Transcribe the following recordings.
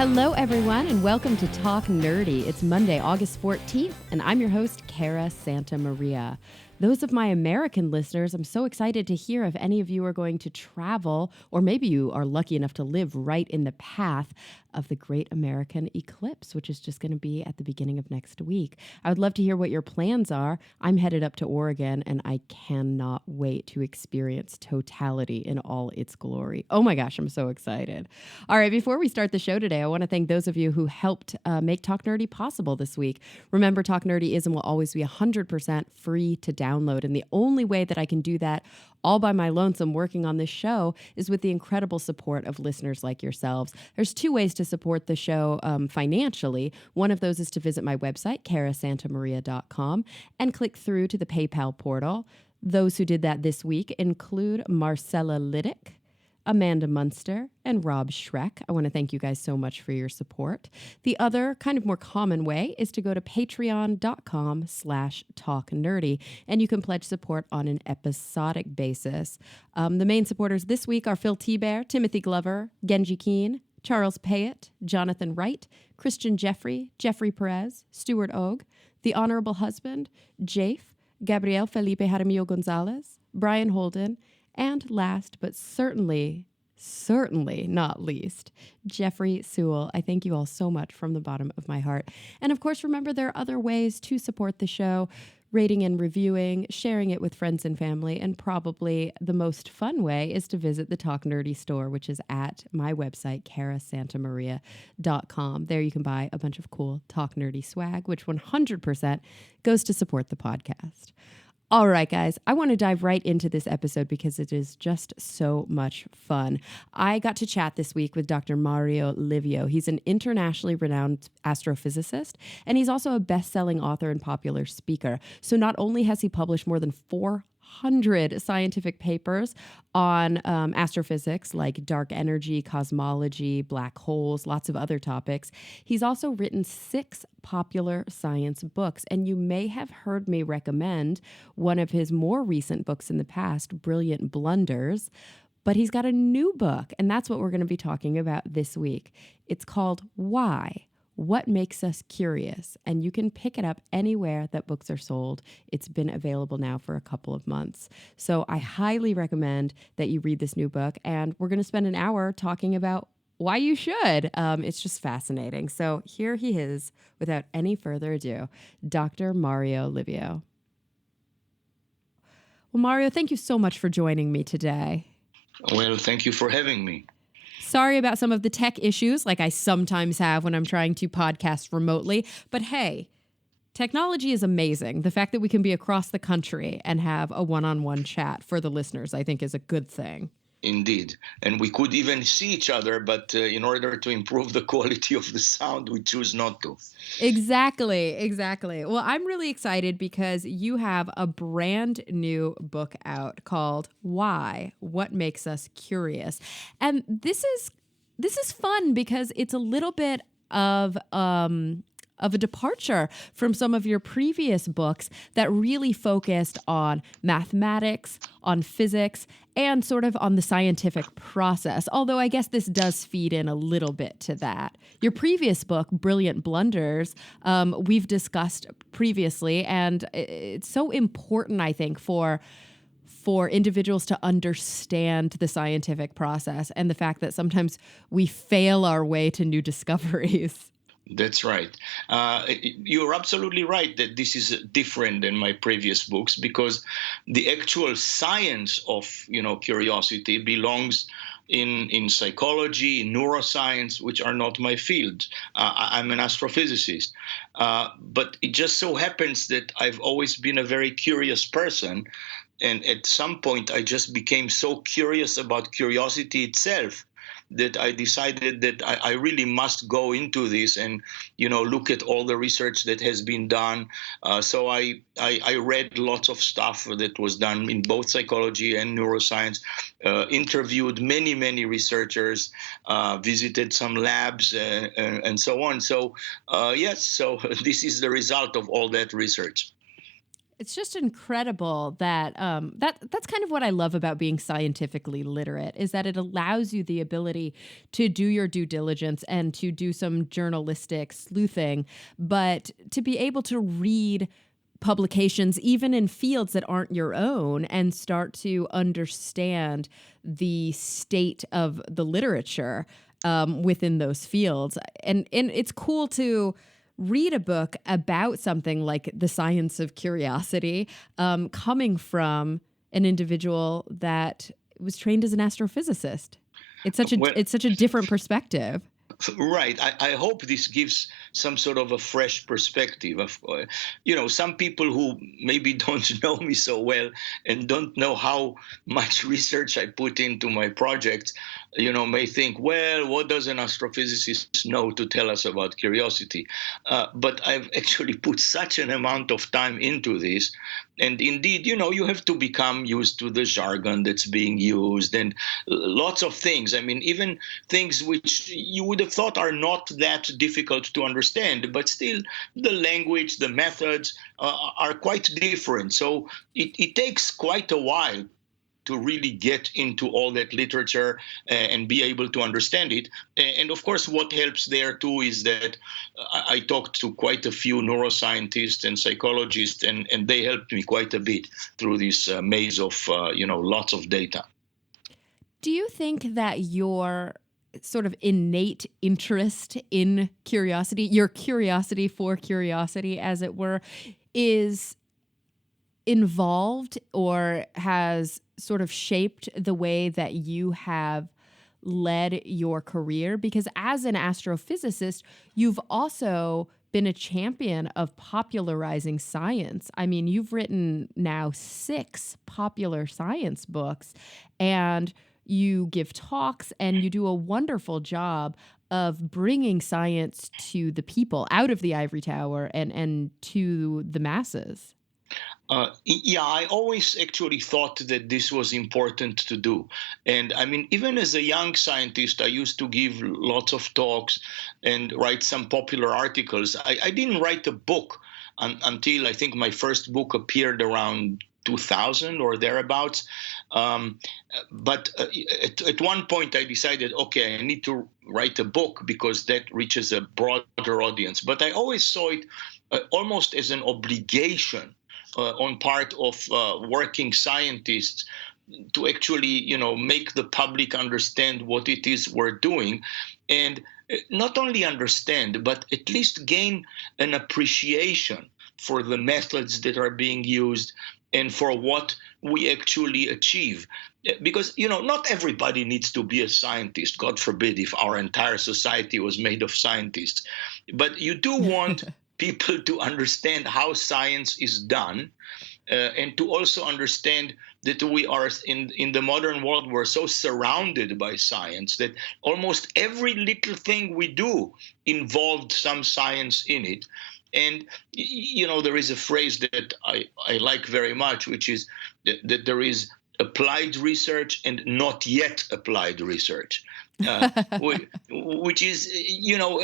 Hello, everyone, and welcome to Talk Nerdy. It's Monday, August 14th, and I'm your host, Cara Santa Maria. Those of my American listeners, I'm so excited to hear if any of you are going to travel, or maybe you are lucky enough to live right in the path of the Great American Eclipse, which is just going to be at the beginning of next week. I would love to hear what your plans are. I'm headed up to Oregon, and I cannot wait to experience totality in all its glory. Oh my gosh, I'm so excited. All right, before we start the show today, I want to thank those of you who helped make Talk Nerdy possible this week. Remember, Talk Nerdy is and will always be 100% free to download, and the only way that I can do that all by my lonesome working on this show is with the incredible support of listeners like yourselves. There's two ways to support the show financially. One of those is to visit my website, carasantamaria.com, and click through to the PayPal portal. Those who did that this week include Marcella Liddick, Amanda Munster, and Rob Schreck. I want to thank you guys so much for your support. The other, kind of more common way is to go to patreon.com/talknerdy, and you can pledge support on an episodic basis. The main supporters this week are Phil T-Bear, Timothy Glover, Genji Keene, Charles Payette, Jonathan Wright, Christian Jeffrey, Jeffrey Perez, Stuart Ogg, The Honorable Husband, Jafe, Gabriel Felipe Jaramillo Gonzalez, Brian Holden, and last, but certainly not least, Jeffrey Sewell. I thank you all so much from the bottom of my heart. And of course, remember, there are other ways to support the show: rating and reviewing, sharing it with friends and family, and probably the most fun way is to visit the Talk Nerdy store, which is at my website, carasantamaria.com. There you can buy a bunch of cool Talk Nerdy swag, which 100% goes to support the podcast. All right, guys, I want to dive right into this episode because it is just so much fun. I got to chat this week with Dr. Mario Livio. He's an internationally renowned astrophysicist, and he's also a best-selling author and popular speaker. So not only has he published more than 400 scientific papers on astrophysics, like dark energy, cosmology, black holes, lots of other topics. He's also written 6 popular science books, and you may have heard me recommend one of his more recent books in the past, Brilliant Blunders. But he's got a new book, and that's what we're going to be talking about this week. It's called Why? What Makes Us Curious? And you can pick it up anywhere that books are sold. It's been available now for a couple of months. So I highly recommend that you read this new book. And we're going to spend an hour talking about why you should. It's just fascinating. So here he is, without any further ado, Dr. Mario Livio. Well, Mario, thank you so much for joining me today. Well, thank you for having me. Sorry about some of the tech issues, like I sometimes have when I'm trying to podcast remotely. But hey, technology is amazing. The fact that we can be across the country and have a one-on-one chat for the listeners, I think, is a good thing. Indeed. And we could even see each other, but in order to improve the quality of the sound, we choose not to. Exactly. Well, I'm really excited because you have a brand new book out called Why? What Makes Us Curious? And this is fun because it's a little bit of a departure from some of your previous books that really focused on mathematics, on physics, and sort of on the scientific process. Although I guess this does feed in a little bit to that. Your previous book, Brilliant Blunders, we've discussed previously, and it's so important, I think, for individuals to understand the scientific process and the fact that sometimes we fail our way to new discoveries. That's right. You're absolutely right that this is different than my previous books because the actual science of, curiosity belongs in psychology, in neuroscience, which are not my field. I'm an astrophysicist. But it just so happens that I've always been a very curious person. And at some point, I just became so curious about curiosity itself that I decided that I really must go into this and, look at all the research that has been done. So I read lots of stuff that was done in both psychology and neuroscience, interviewed many researchers, visited some labs and so on. So, yes, so this is the result of all that research. It's just incredible that that's kind of what I love about being scientifically literate, is that it allows you the ability to do your due diligence and to do some journalistic sleuthing, but to be able to read publications even in fields that aren't your own and start to understand the state of the literature within those fields. And it's cool to read a book about something like the science of curiosity, coming from an individual that was trained as an astrophysicist. Well, It's such a different perspective. right. I hope this gives some sort of a fresh perspective of, some people who maybe don't know me so well and don't know how much research I put into my projects, may think, well, what does an astrophysicist know to tell us about curiosity? But I've actually put such an amount of time into this. And indeed, you have to become used to the jargon that's being used and lots of things. I mean, even things which you would have thought are not that difficult to understand, but still the language, the methods are quite different. So it takes quite a while to really get into all that literature and be able to understand it. And of course, what helps there too is that I talked to quite a few neuroscientists and psychologists, and they helped me quite a bit through this maze of, lots of data. Do you think that your sort of innate interest in curiosity, your curiosity for curiosity, as it were, is involved or has sort of shaped the way that you have led your career? Because as an astrophysicist, you've also been a champion of popularizing science. I mean, you've written now 6 popular science books, and you give talks, and you do a wonderful job of bringing science to the people, out of the ivory tower and to the masses. Yeah, I always actually thought that this was important to do. And I mean, even as a young scientist, I used to give lots of talks and write some popular articles. I didn't write a book until I think my first book appeared around 2000 or thereabouts. Um, but at one point, I decided, okay, I need to write a book because that reaches a broader audience. But I always saw it almost as an obligation on part of working scientists to actually, make the public understand what it is we're doing, and not only understand, but at least gain an appreciation for the methods that are being used and for what we actually achieve. Because, not everybody needs to be a scientist. God forbid if our entire society was made of scientists. But you do want people to understand how science is done, and to also understand that we are in the modern world, we're so surrounded by science that almost every little thing we do involved some science in it. And there is a phrase that I like very much, which is that there is applied research and not yet applied research. Uh, which is,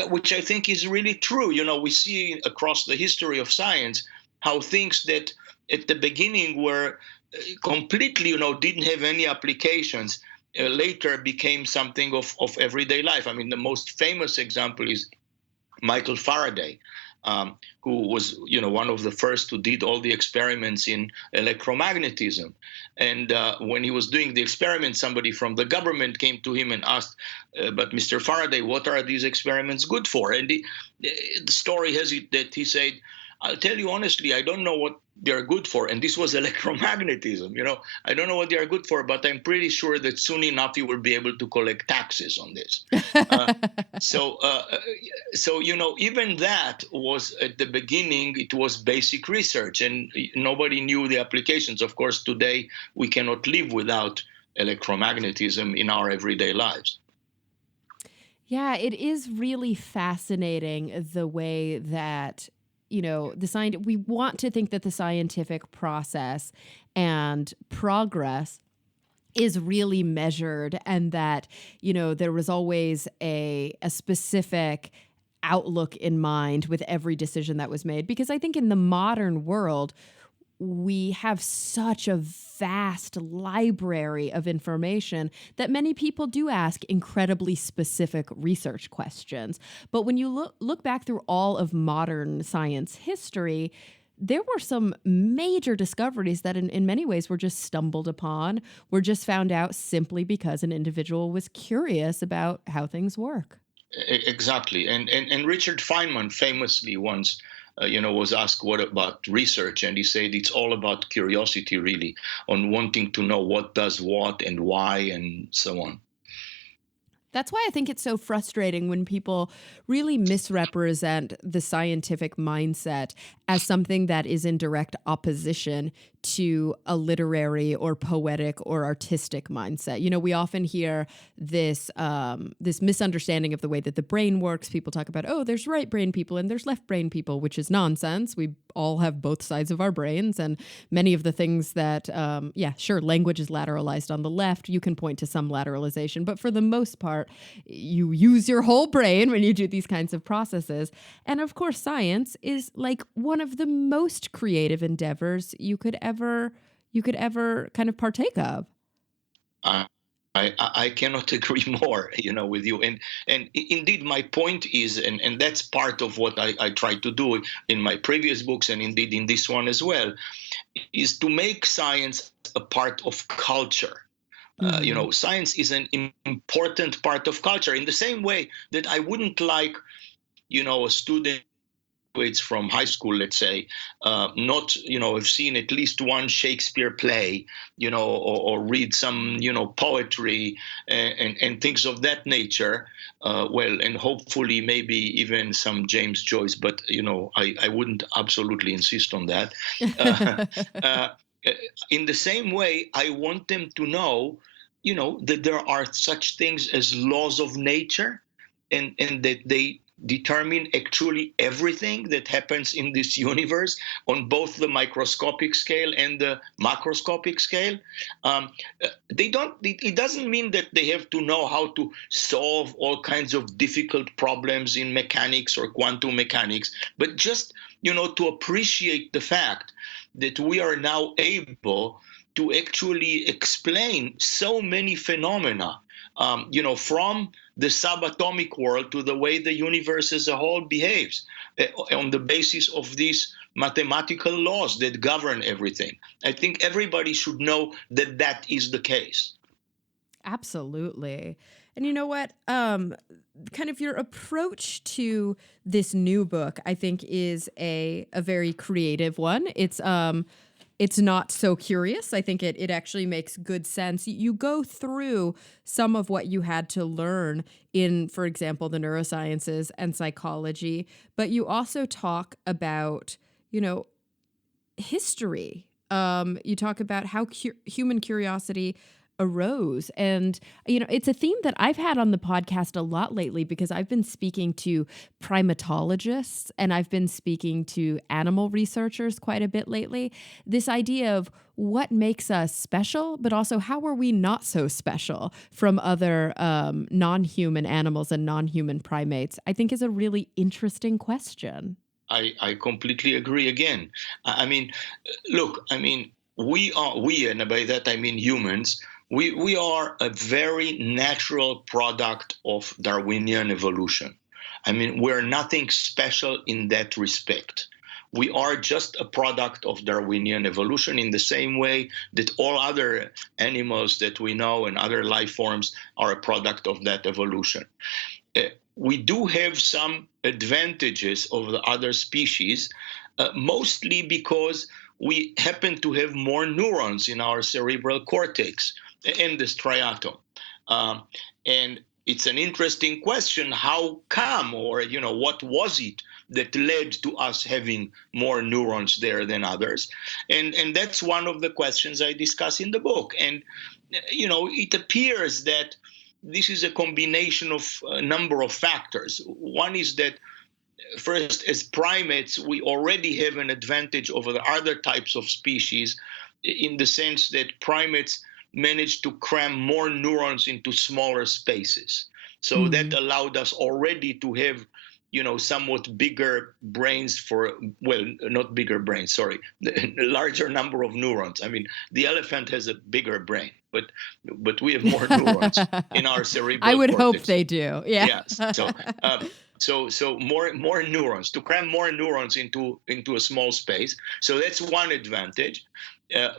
which I think is really true. We see across the history of science how things that at the beginning were completely, didn't have any applications, later became something of everyday life. I mean, the most famous example is Michael Faraday, who was, one of the first who did all the experiments in electromagnetism. And when he was doing the experiment, somebody from the government came to him and asked, "But Mr. Faraday, what are these experiments good for?" And the story has it that he said, "I'll tell you honestly, I don't know what they're good for." And this was electromagnetism. I don't know what they are good for, but I'm pretty sure that soon enough you will be able to collect taxes on this. Uh, so even that was at the beginning. It was basic research, and nobody knew the applications. Of course, today we cannot live without electromagnetism in our everyday lives. Yeah, it is really fascinating the way that, we want to think that the scientific process and progress is really measured, and that, there was always a specific outlook in mind with every decision that was made. Because I think in the modern world, we have such a vast library of information that many people do ask incredibly specific research questions. But when you look back through all of modern science history, there were some major discoveries that in many ways were just stumbled upon, were just found out simply because an individual was curious about how things work. Exactly. And Richard Feynman famously once, was asked what about research, and he said it's all about curiosity, really, on wanting to know what does what and why and so on. That's why I think it's so frustrating when people really misrepresent the scientific mindset as something that is in direct opposition to a literary or poetic or artistic mindset. You know, we often hear this misunderstanding of the way that the brain works. People talk about, oh, there's right brain people and there's left brain people, which is nonsense. We all have both sides of our brains, and many of the things that, sure, language is lateralized on the left. You can point to some lateralization, but for the most part, you use your whole brain when you do these kinds of processes. And of course, science is like one of the most creative endeavors you could ever kind of partake of. I, I cannot agree more, with you. And indeed, my point is, and that's part of what I try to do in my previous books, and indeed in this one as well, is to make science a part of culture. Mm-hmm. Science is an important part of culture. In the same way that I wouldn't like, a student graduates from high school, let's say, not, have seen at least one Shakespeare play, or read some, poetry and things of that nature. Well, and hopefully maybe even some James Joyce, but, I wouldn't absolutely insist on that. Uh, uh, in the same way, I want them to know, that there are such things as laws of nature, and that they determine actually everything that happens in this universe on both the microscopic scale and the macroscopic scale. They don't. It doesn't mean that they have to know how to solve all kinds of difficult problems in mechanics or quantum mechanics, but just to appreciate the fact that we are now able to actually explain so many phenomena, from the subatomic world to the way the universe as a whole behaves, on the basis of these mathematical laws that govern everything. I think everybody should know that that is the case. Absolutely. And you know what? Kind of your approach to this new book, I think, is a very creative one. It's not so curious. I think it actually makes good sense. You go through some of what you had to learn in, for example, the neurosciences and psychology, but you also talk about, history. You talk about how human curiosity arose. And, it's a theme that I've had on the podcast a lot lately because I've been speaking to primatologists and I've been speaking to animal researchers quite a bit lately. This idea of what makes us special, but also how are we not so special from other non-human animals and non-human primates, I think is a really interesting question. I completely agree again. I mean, look, we, and by that I mean humans, we are a very natural product of Darwinian evolution. I mean, we're nothing special in that respect. We are just a product of Darwinian evolution in the same way that all other animals that we know and other life forms are a product of that evolution. uh, we do have some advantages over the other species, mostly because we happen to have more neurons in our cerebral cortex and the striatum. Um, and it's an interesting question, how come, or what was it that led to us having more neurons there than others? And that's one of the questions I discuss in the book. And it appears that this is a combination of a number of factors. One is that, first, as primates, we already have an advantage over the other types of species in the sense that primates manage to cram more neurons into smaller spaces. So that Mm. allowed us already to have somewhat bigger brains well, not bigger brains, sorry, a larger number of neurons. I mean, the elephant has a bigger brain, but we have more neurons in our I cerebral would hope cortex. they do. Yeah. Yes. So more neurons, to cram more neurons into a small space. So that's one advantage.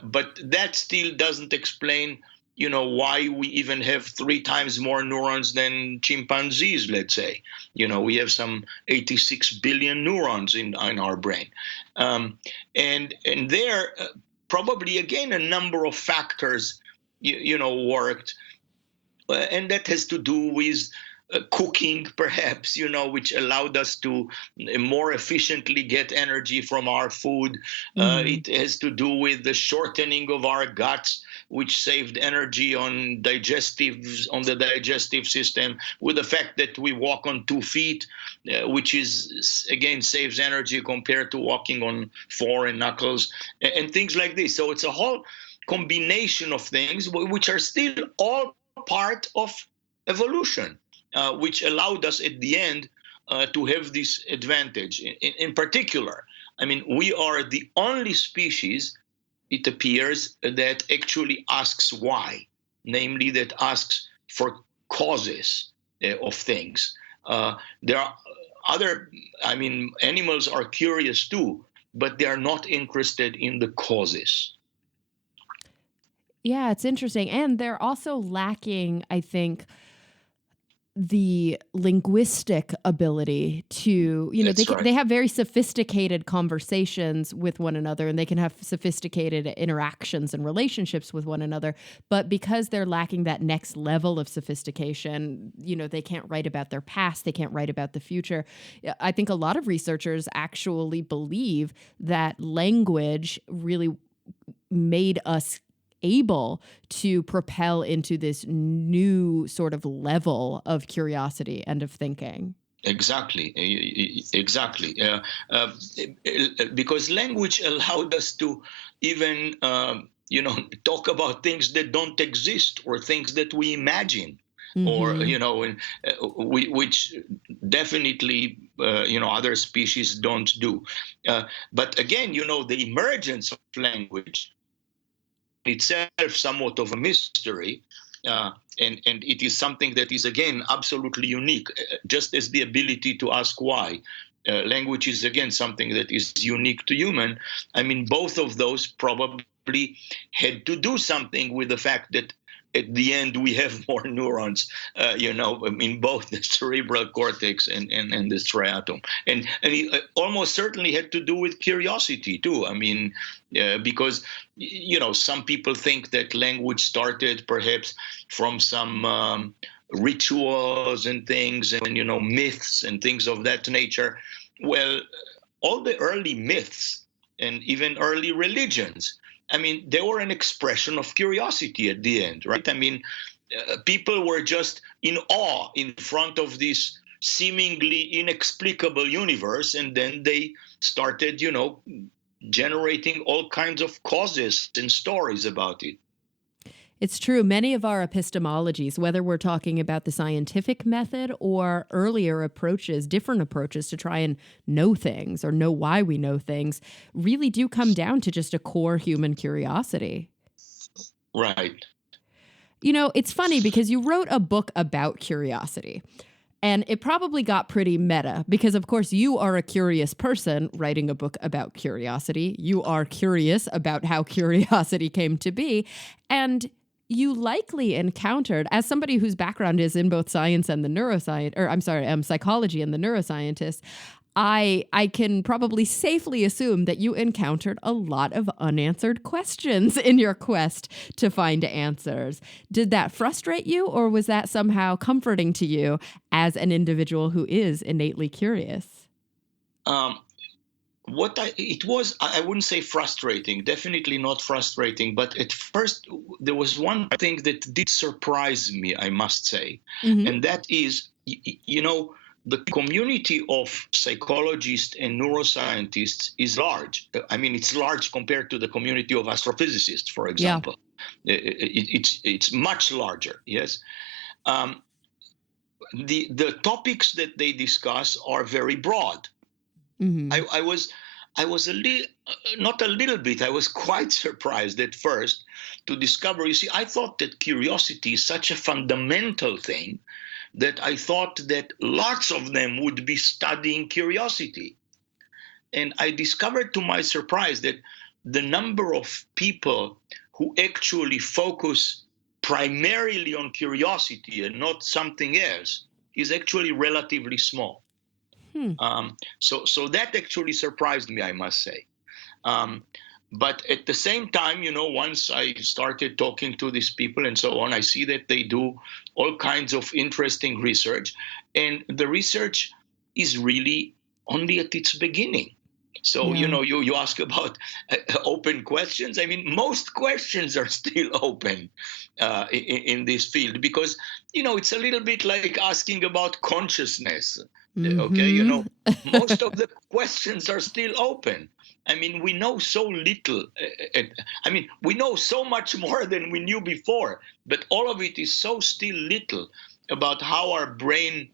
But that still doesn't explain, why we even have 3 times more neurons than chimpanzees, let's say. We have some 86 billion neurons in our brain. And there, probably again, a number of factors, worked. And that has to do with cooking, perhaps, which allowed us to more efficiently get energy from our food. It has to do with the shortening of our guts, which saved energy on the digestive system, with the fact that we walk on 2 feet, which is again saves energy compared to walking on 4 and knuckles, and things like this. So it's a whole combination of things which are still all part of evolution, which allowed us at the end to have this advantage. In particular, I mean, we are the only species, it appears, that actually asks why, namely that asks for causes of things. There are other, I mean, animals are curious too, but they are not interested in the causes. Yeah, it's interesting. And they're also lacking, I think, the linguistic ability to, That's right. they have very sophisticated conversations with one another, and they can have sophisticated interactions and relationships with one another. But because they're lacking that next level of sophistication, they can't write about their past, they can't write about the future. I think a lot of researchers actually believe that language really made us able to propel into this new sort of level of curiosity and of thinking. Exactly, exactly. Because language allowed us to even, talk about things that don't exist, or things that we imagine, or Mm-hmm. which definitely, other species don't do. But again, the emergence of language itself somewhat of a mystery. Uh, and it is something that is again absolutely unique, just as the ability to ask why. Language is again something that is unique to human. I mean, both of those probably had to do something with the fact that at the end we have more neurons, in both the cerebral cortex and the striatum. And it almost certainly had to do with curiosity too. I mean, because some people think that language started perhaps from some rituals and things, and myths and things of that nature. Well, all the early myths and even early religions, I mean, they were an expression of curiosity at the end, right? I mean, people were just in awe in front of this seemingly inexplicable universe, and then they started, generating all kinds of causes and stories about it. It's true. Many of our epistemologies, whether we're talking about the scientific method or earlier approaches, different approaches to try and know things or know why we know things, really do come down to just a core human curiosity. Right. It's funny because you wrote a book about curiosity. And it probably got pretty meta because, of course, you are a curious person writing a book about curiosity. You are curious about how curiosity came to be. And you likely encountered, as somebody whose background is in both science and the neuroscience, or I'm sorry, psychology and the neuroscientist, I can probably safely assume that you encountered a lot of unanswered questions in your quest to find answers. Did that frustrate you, or was that somehow comforting to you as an individual who is innately curious? It was, I wouldn't say frustrating, definitely not frustrating, but at first there was one thing that did surprise me, I must say. Mm-hmm. And that is, the community of psychologists and neuroscientists is large. I mean, it's large compared to the community of astrophysicists, for Yeah. example. It's much larger, yes. Um, the topics that they discuss are very broad. Hmm. I was a little, not a little bit, I was quite surprised at first to discover. You see, I thought that curiosity is such a fundamental thing that I thought that lots of them would be studying curiosity. And I discovered to my surprise that the number of people who actually focus primarily on curiosity and not something else is actually relatively small. Hmm. So that actually surprised me, I must say. Um, but at the same time, once I started talking to these people and so on, I see that they do all kinds of interesting research, and the research is really only at its beginning. So, Yeah. you ask about open questions. I mean, most questions are still open in this field, because, it's a little bit like asking about consciousness. Okay, Hmm. most of the questions are still open. I mean, we know so little. I mean, we know so much more than we knew before, but all of it is so still little about how our brain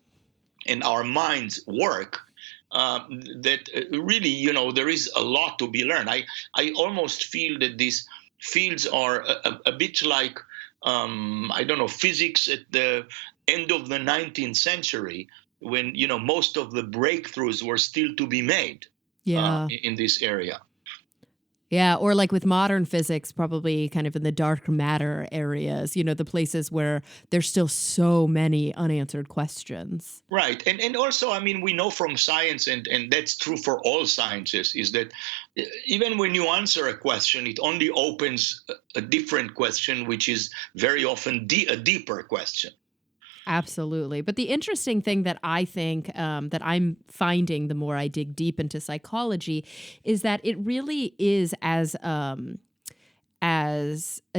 and our minds work, that really, there is a lot to be learned. I almost feel that these fields are a bit like, I don't know, physics at the end of the 19th century, when, most of the breakthroughs were still to be made Yeah. in this area. Yeah, or like with modern physics, probably kind of in the dark matter areas, the places where there's still so many unanswered questions. Right. And also, I mean, we know from science, and that's true for all sciences, is that even when you answer a question, it only opens a different question, which is very often a deeper question. Absolutely. But the interesting thing that I think that I'm finding the more I dig deep into psychology is that it really is as a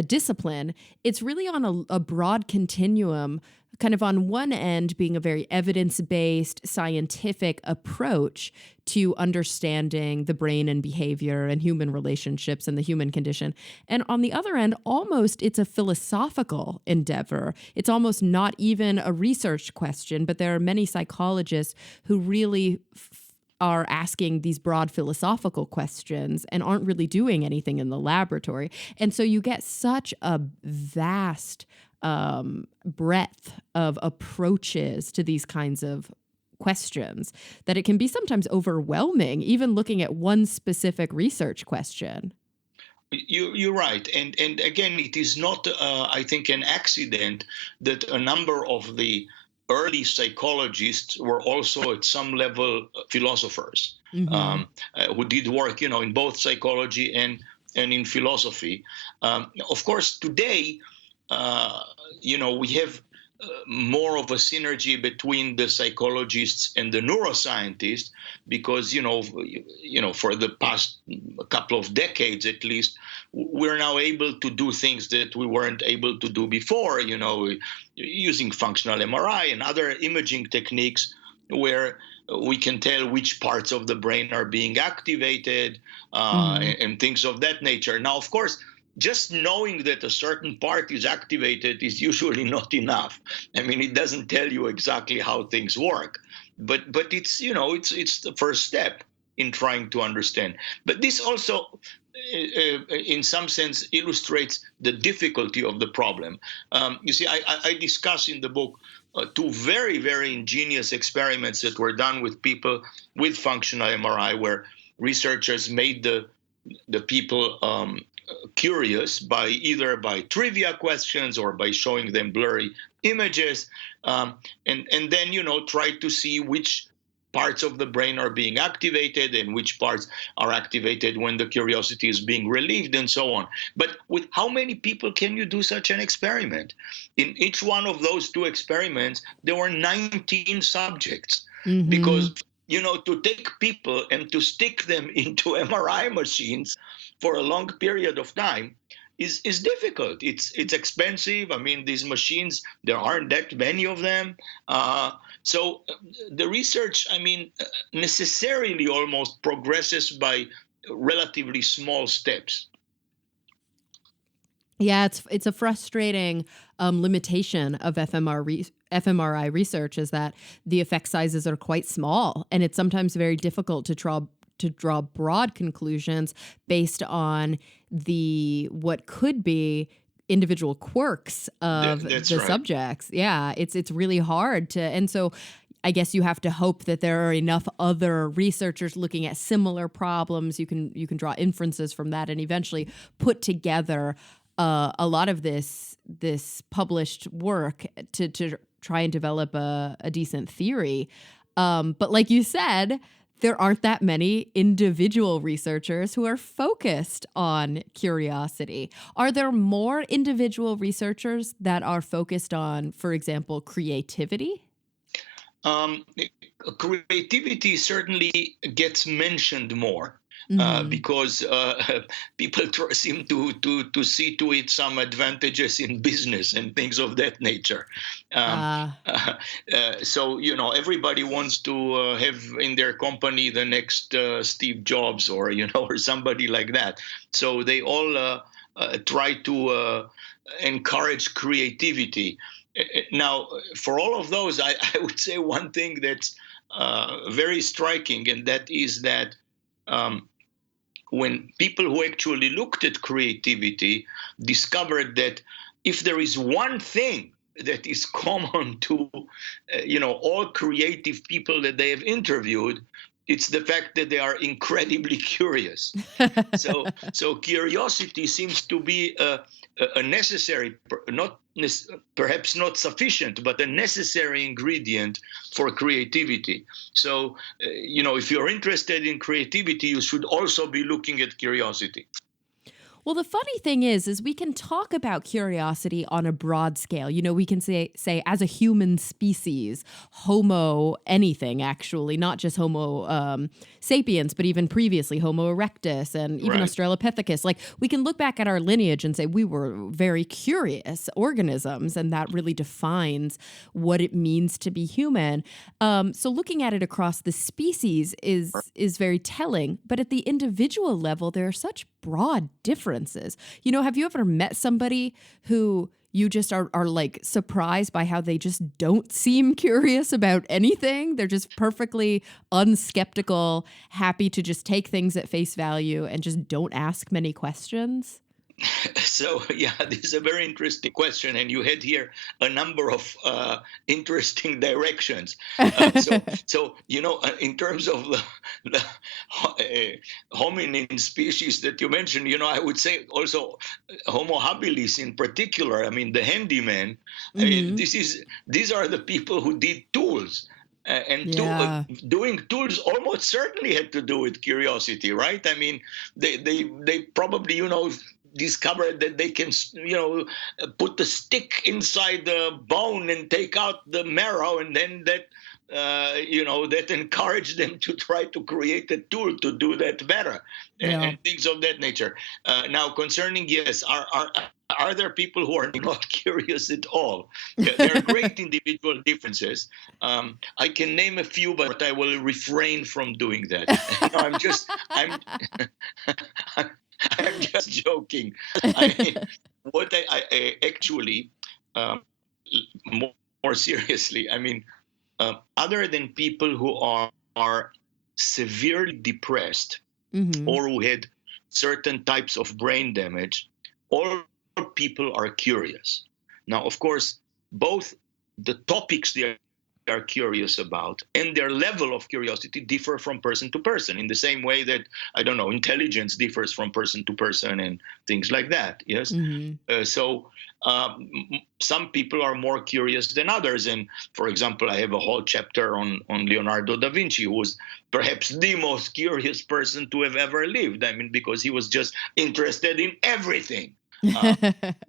discipline, it's really on a broad continuum, kind of on one end being a very evidence based scientific approach to understanding the brain and behavior and human relationships and the human condition. And on the other end, almost it's a philosophical endeavor. It's almost not even a research question, but there are many psychologists who really are asking these broad philosophical questions and aren't really doing anything in the laboratory. And so you get such a vast breadth of approaches to these kinds of questions that it can be sometimes overwhelming, even looking at one specific research question. You're right, and again, it is not, I think, an accident that a number of the early psychologists were also at some level philosophers, Hmm. who did work, in both psychology and in philosophy. Of course, today, uh, we have more of a synergy between the psychologists and the neuroscientists, because for the past couple of decades at least, we're now able to do things that we weren't able to do before, using functional MRI and other imaging techniques, where we can tell which parts of the brain are being activated, Hmm. and things of that nature. Now, of course, just knowing that a certain part is activated is usually not enough. I mean, it doesn't tell you exactly how things work, but it's, it's the first step in trying to understand. But this also, in some sense, illustrates the difficulty of the problem. You see, I discuss in the book two very, very ingenious experiments that were done with people with functional MRI, where researchers made the people curious by either by trivia questions or by showing them blurry images, and then, try to see which parts of the brain are being activated and which parts are activated when the curiosity is being relieved, and so on. But with how many people can you do such an experiment? In each one of those two experiments, there were 19 subjects, Hmm. because, to take people and to stick them into MRI machines for a long period of time is difficult. It's expensive. I mean, these machines, there aren't that many of them. So the research, I mean, necessarily almost progresses by relatively small steps. Yeah, it's a frustrating limitation of fMR fMRI research is that the effect sizes are quite small, and it's sometimes very difficult to draw broad conclusions based on the what could be individual quirks of That's the right. subjects. Yeah, it's really hard to, and so I guess you have to hope that there are enough other researchers looking at similar problems. You can draw inferences from that, and eventually put together a lot of this published work to try and develop a decent theory. But like you said, there aren't that many individual researchers who are focused on curiosity. Are there more individual researchers that are focused on, for example, creativity? Um, Creativity certainly gets mentioned more. Mm-hmm. Because people seem to see to it some advantages in business and things of that nature. Um, Uh, uh, so everybody wants to have in their company the next Steve Jobs, or or somebody like that. So they all try to encourage creativity. Now, for all of those, I would say one thing that's very striking, and that is that um, when people who actually looked at creativity discovered that if there is one thing that is common to all creative people that they have interviewed, it's the fact that they are incredibly curious. So curiosity seems to be a necessary, not perhaps not sufficient, but a necessary ingredient for creativity. So if you're interested in creativity, you should also be looking at curiosity. Well, the funny thing is we can talk about curiosity on a broad scale. We can say as a human species, Homo anything, actually, not just Homo sapiens, but even previously Homo erectus and even Right. Australopithecus. Like, we can look back at our lineage and say we were very curious organisms, and that really defines what it means to be human. So looking at it across the species is very telling, but at the individual level, there are such broad differences. Have you ever met somebody who you just are like surprised by how they just don't seem curious about anything? They're just perfectly unskeptical, happy to just take things at face value and just don't ask many questions. So yeah, this is a very interesting question, and you had here a number of interesting directions. In terms of the hominin species that you mentioned, I would say also Homo habilis in particular. I mean, the handyman. I mean, Hmm. these are the people who did tools. Yeah. Doing tools almost certainly had to do with curiosity, right? I mean, they probably discovered that they can put the stick inside the bone and take out the marrow, and then that encouraged them to try to create a tool to do that better, Yeah. and things of that nature. Now, concerning, yes, are there people who are not curious at all? There are great individual differences. I can name a few, but I will refrain from doing that. No, I'm just joking. I mean, what I actually, um, more, more seriously, I mean, other than people who are severely depressed Hmm. or who had certain types of brain damage, all people are curious. Now, of course, both the topics they are curious about and their level of curiosity differ from person to person, in the same way that, I don't know, intelligence differs from person to person and things like that. Yes. Hmm. So some people are more curious than others. And for example, I have a whole chapter on Leonardo da Vinci, who was perhaps the most curious person to have ever lived. I mean, because he was just interested in everything, uh,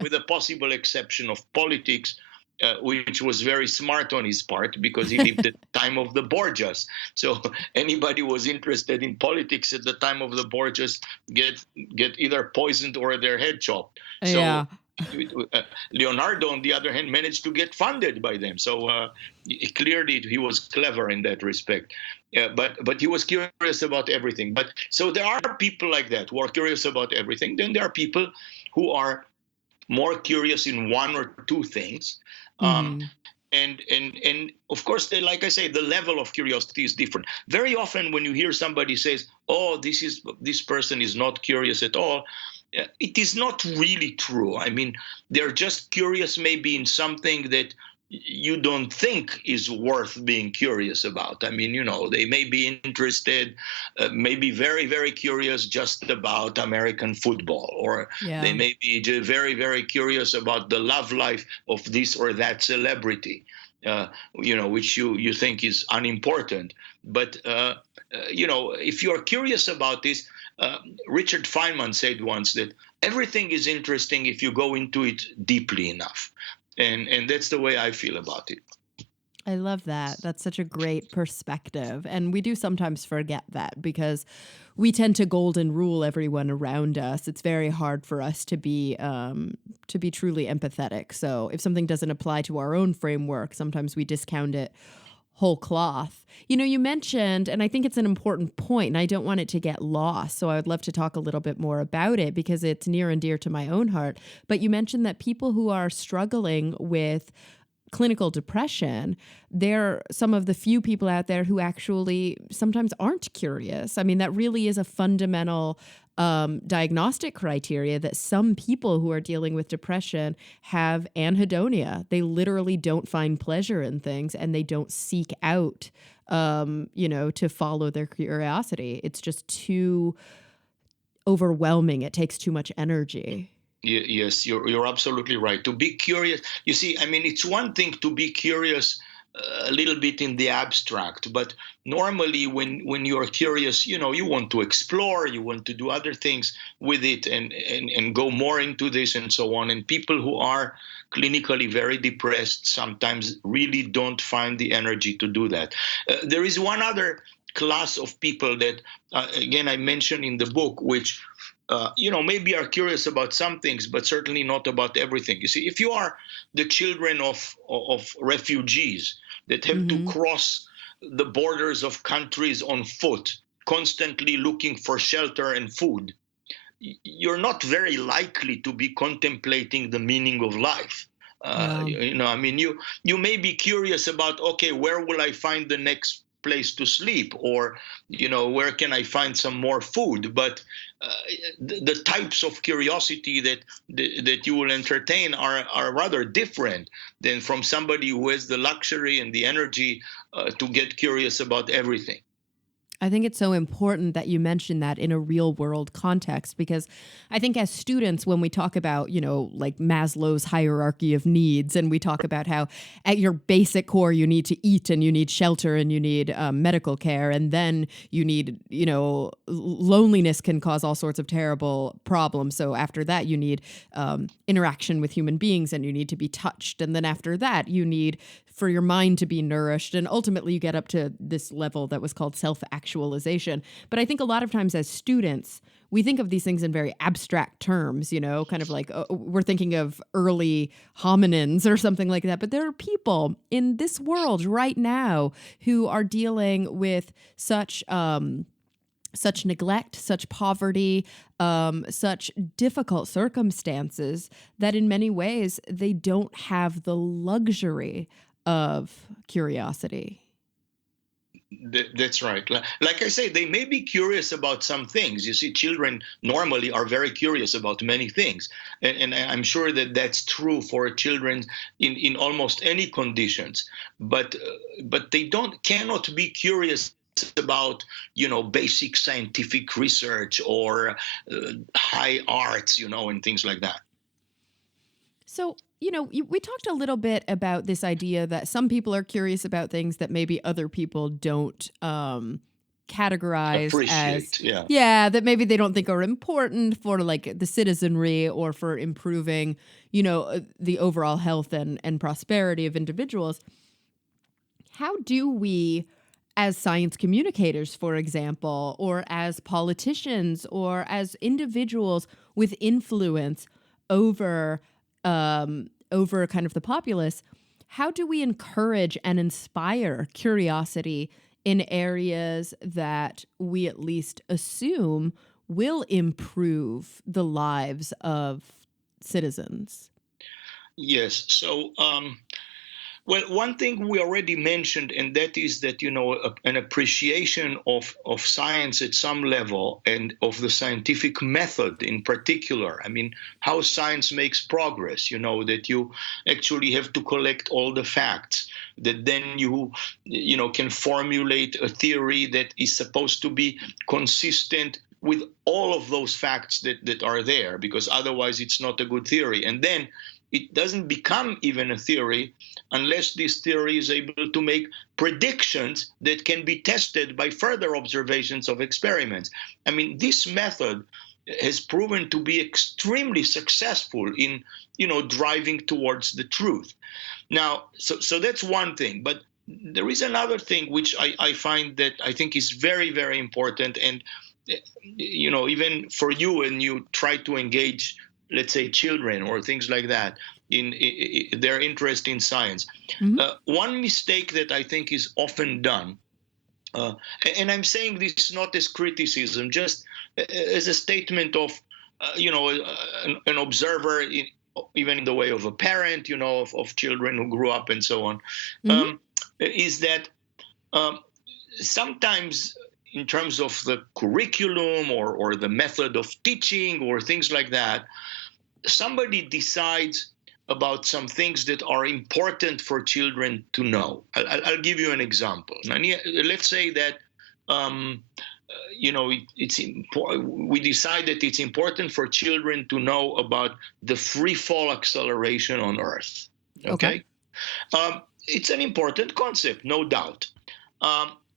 with a possible exception of politics, which was very smart on his part because he lived at the time of the Borgias. So anybody who was interested in politics at the time of the Borgias get either poisoned or their head chopped. So Yeah. Leonardo, on the other hand, managed to get funded by them. So clearly, he was clever in that respect. But he was curious about everything. But so there are people like that who are curious about everything. Then there are people who are more curious in one or two things. Um, Hmm. and of course, like I say, the level of curiosity is different. Very often when you hear somebody says, oh, this person is not curious at all, it is not really true. I mean, they're just curious maybe in something that you don't think is worth being curious about. I mean, they may be interested, maybe very, very curious just about American football, or they Yeah. may be very, very curious about the love life of this or that celebrity, which you think is unimportant. But, if you're curious about this, uh, Richard Feynman said once that everything is interesting if you go into it deeply enough. And that's the way I feel about it. I love that. That's such a great perspective. And we do sometimes forget that because we tend to golden rule everyone around us. It's very hard for us to be truly empathetic. So if something doesn't apply to our own framework, sometimes we discount it whole cloth. You mentioned, and I think it's an important point, and I don't want it to get lost. So I would love to talk a little bit more about it because it's near and dear to my own heart. But you mentioned that people who are struggling with clinical depression, they're some of the few people out there who actually sometimes aren't curious. I mean, that really is a fundamental diagnostic criteria that some people who are dealing with depression have anhedonia. They literally don't find pleasure in things and they don't seek out, to follow their curiosity. It's just too overwhelming. It takes too much energy. Yes, you're absolutely right. To be curious, you see, I mean, it's one thing to be curious a little bit in the abstract, but normally when you're curious, you want to explore, you want to do other things with it, and go more into this and so on. And people who are clinically very depressed sometimes really don't find the energy to do that. There is one other class of people that, again, I mentioned in the book, which maybe are curious about some things, but certainly not about everything. You see, if you are the children of refugees that have to Hmm. cross the borders of countries on foot, constantly looking for shelter and food, you're not very likely to be contemplating the meaning of life. Yeah. I mean, you may be curious about, okay, where will I find the next place to sleep, or where can I find some more food? But uh, the types of curiosity that you will entertain are rather different than from somebody who has the luxury and the energy to get curious about everything. I think it's so important that you mention that in a real world context because I think as students, when we talk about, like Maslow's hierarchy of needs, and we talk about how at your basic core, you need to eat and you need shelter and you need medical care, and then you need, loneliness can cause all sorts of terrible problems. So after that, you need interaction with human beings and you need to be touched. And then after that, you need for your mind to be nourished. And ultimately, you get up to this level that was called self actualization. But I think a lot of times as students, we think of these things in very abstract terms, kind of like we're thinking of early hominins or something like that. But there are people in this world right now who are dealing with such neglect, such poverty, such difficult circumstances that in many ways they don't have the luxury of curiosity. That's right. Like I say, they may be curious about some things. You see, children normally are very curious about many things, and I'm sure that that's true for children in almost any conditions. But they don't cannot be curious about basic scientific research or high arts, and things like that. So, we talked a little bit about this idea that some people are curious about things that maybe other people don't categorize as, Appreciate, yeah. yeah, that maybe they don't think are important for like the citizenry or for improving, the overall health and prosperity of individuals. How do we, as science communicators, for example, or as politicians, or as individuals with influence over over kind of the populace, how do we encourage and inspire curiosity in areas that we at least assume will improve the lives of citizens? Yes. So Well, one thing we already mentioned, and that is that, an appreciation of science at some level and of the scientific method in particular. I mean, how science makes progress, that you actually have to collect all the facts, that then you can formulate a theory that is supposed to be consistent with all of those facts that are there, because otherwise it's not a good theory. And then it doesn't become even a theory unless this theory is able to make predictions that can be tested by further observations of experiments. I mean, this method has proven to be extremely successful in, driving towards the truth. Now, so that's one thing. But there is another thing which I find that I think is very, very important. And, even for you, and you try to engage, let's say, children or things like that in their interest in science. Mhm. One mistake that I think is often done, uh, and I'm saying this not as criticism, just as a statement of, an observer, even in the way of a parent, of children who grew up and so on, Mhm. um, is that um, sometimes in terms of the curriculum or the method of teaching or things like that, somebody decides about some things that are important for children to know. I'll give you an example. Now, let's say that we decide that it's important for children to know about the free fall acceleration on Earth. Okay. Okay, it's an important concept, no doubt.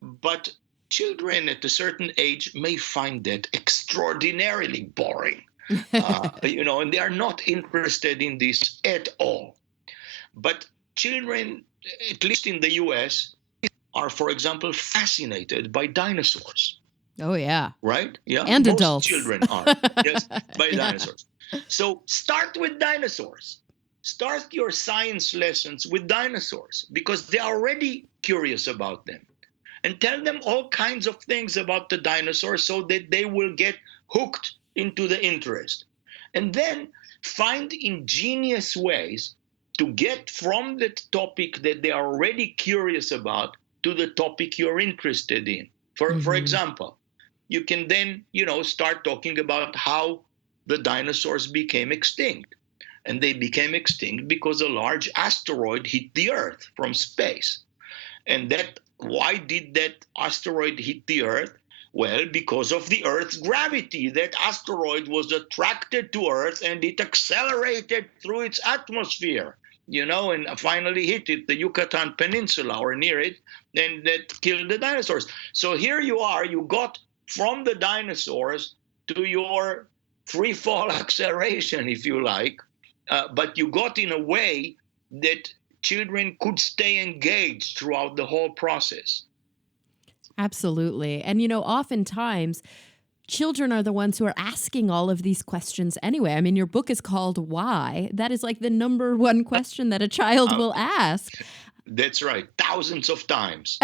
But children at a certain age may find that extraordinarily boring. And they are not interested in this at all. But children, at least in the US, are, for example, fascinated by dinosaurs, Oh, yeah. right? Yeah, And most adults. children are, yes, by Yeah. dinosaurs. So start with dinosaurs. Start your science lessons with dinosaurs because they're already curious about them. And tell them all kinds of things about the dinosaurs so that they will get hooked into the interest. And then find ingenious ways to get from the topic that they are already curious about to the topic you're interested in. For Mhm. example, you can then, start talking about how the dinosaurs became extinct. And they became extinct because a large asteroid hit the Earth from space. And that why did that asteroid hit the Earth? Well, because of the Earth's gravity. That asteroid was attracted to Earth and it accelerated through its atmosphere, and finally hit it, the Yucatan Peninsula or near it, and that killed the dinosaurs. So here you are, you got from the dinosaurs to your free fall acceleration, if you like, but you got in a way that children could stay engaged throughout the whole process. Absolutely. And, oftentimes children are the ones who are asking all of these questions anyway. I mean, your book is called Why. That is like the number one question that a child Uh, will ask. that's right, thousands of times.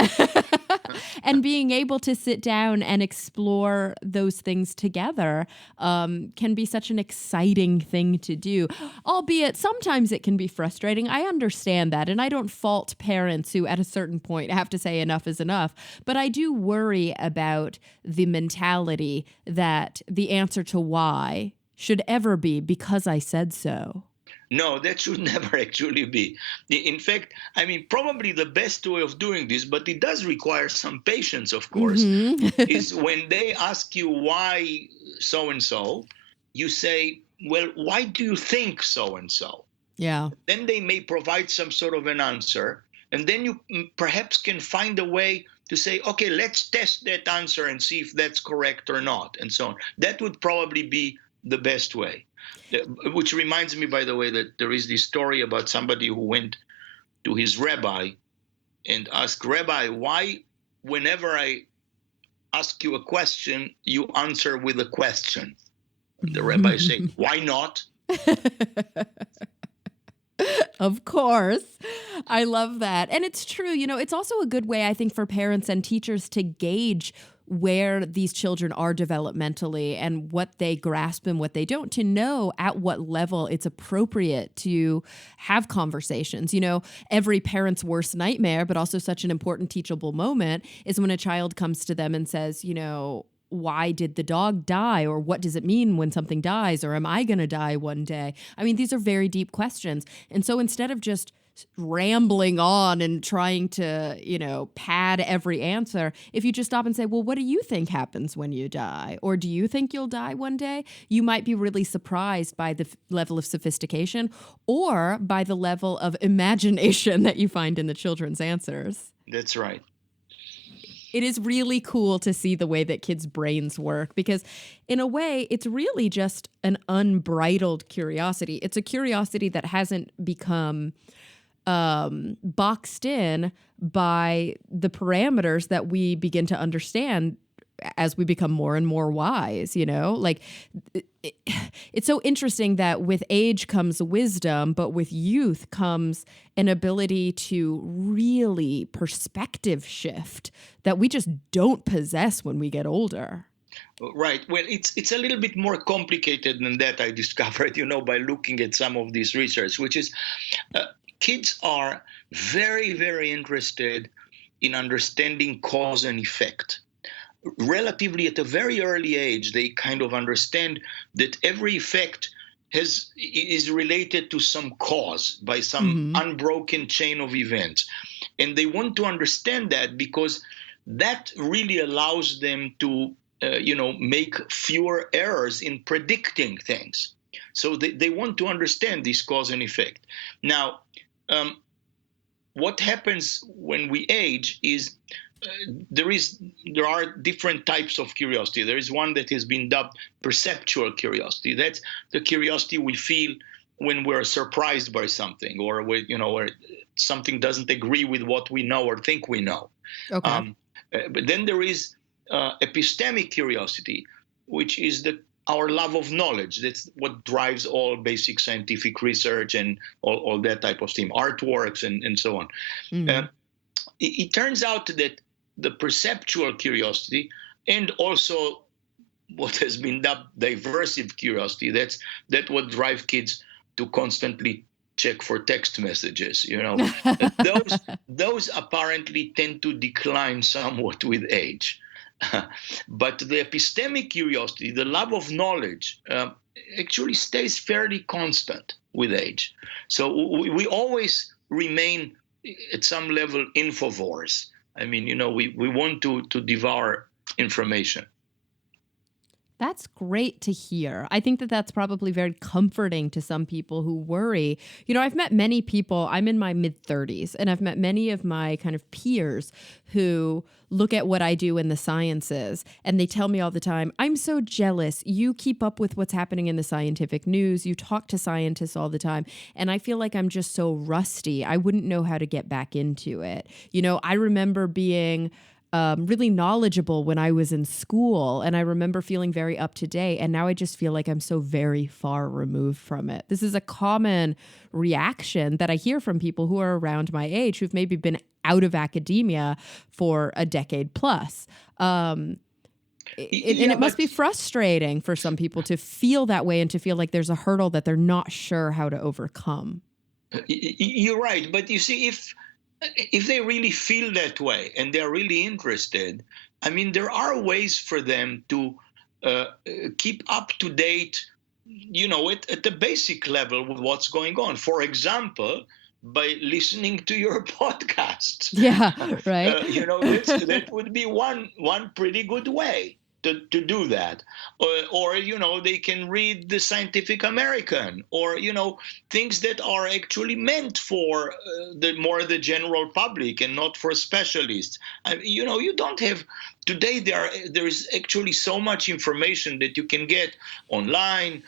And being able to sit down and explore those things together can be such an exciting thing to do. Albeit sometimes it can be frustrating. I understand that. And I don't fault parents who, at a certain point, have to say enough is enough. But I do worry about the mentality that the answer to why should ever be because I said so. No, that should never actually be. In fact, I mean, probably the best way of doing this, but it does require some patience, of course, Mm-hmm. is when they ask you why so and so, you say, well, why do you think so and so? Yeah. Then they may provide some sort of an answer. And then you perhaps can find a way to say, okay, let's test that answer and see if that's correct or not, and so on. That would probably be the best way. Which reminds me, by the way, that there is this story about somebody who went to his rabbi and asked, Rabbi, why, whenever I ask you a question, you answer with a question? The rabbi said, why not? Of course. I love that. And it's true. It's also a good way, I think, for parents and teachers to gauge where these children are developmentally and what they grasp and what they don't, to know at what level it's appropriate to have conversations. You know, every parent's worst nightmare, but also such an important teachable moment, is when a child comes to them and says, you know, why did the dog die? Or what does it mean when something dies? Or am I going to die one day? I mean, these are very deep questions. And so instead of just rambling on and trying to, you know, pad every answer, if you just stop and say, well, what do you think happens when you die? Or do you think you'll die one day? You might be really surprised by the level of sophistication or by the level of imagination that you find in the children's answers. That's right. It is really cool to see the way that kids' brains work, because in a way, it's really just an unbridled curiosity. It's a curiosity that hasn't become boxed in by the parameters that we begin to understand as we become more and more wise, you know? Like, it's so interesting that with age comes wisdom, but with youth comes an ability to really perspective shift that we just don't possess when we get older. Right. Well, it's a little bit more complicated than that, I discovered, you know, by looking at some of this research, which is kids are very, very interested in understanding cause and effect. Relatively at a very early age, they kind of understand that every effect is related to some cause by some unbroken chain of events. And they want to understand that because that really allows them to, make fewer errors in predicting things. So they want to understand this cause and effect. Now, what happens when we age is there are different types of curiosity. There is one that has been dubbed perceptual curiosity. That's the curiosity we feel when we're surprised by something, or where something doesn't agree with what we know or think we know. Okay. But then there is epistemic curiosity, which is our love of knowledge. That's what drives all basic scientific research and all that type of thing, artworks and so on. It turns out that the perceptual curiosity and also what has been dubbed diversive curiosity, that's what drives kids to constantly check for text messages, you know. those apparently tend to decline somewhat with age. But the epistemic curiosity, the love of knowledge, actually stays fairly constant with age. So we always remain at some level infovores. I mean, we want to devour information. That's great to hear. I think that that's probably very comforting to some people who worry. You know, I've met many people, I'm in my mid-30s, and I've met many of my kind of peers who look at what I do in the sciences, and they tell me all the time, I'm so jealous. You keep up with what's happening in the scientific news. You talk to scientists all the time, and I feel like I'm just so rusty. I wouldn't know how to get back into it. You know, I remember being really knowledgeable when I was in school, and I remember feeling very up to date, and now I just feel like I'm so very far removed from it. This is a common reaction that I hear from people who are around my age who've maybe been out of academia for a decade plus. And it must be frustrating for some people to feel that way and to feel like there's a hurdle that they're not sure how to overcome. You're right, but you see, if they really feel that way and they're really interested, I mean, there are ways for them to keep up to date, at the basic level with what's going on. For example, by listening to your podcast. Yeah, right. That would be one pretty good way to do that. Or they can read the Scientific American, or things that are actually meant for the general public and not for specialists. You don't have today. There is actually so much information that you can get online,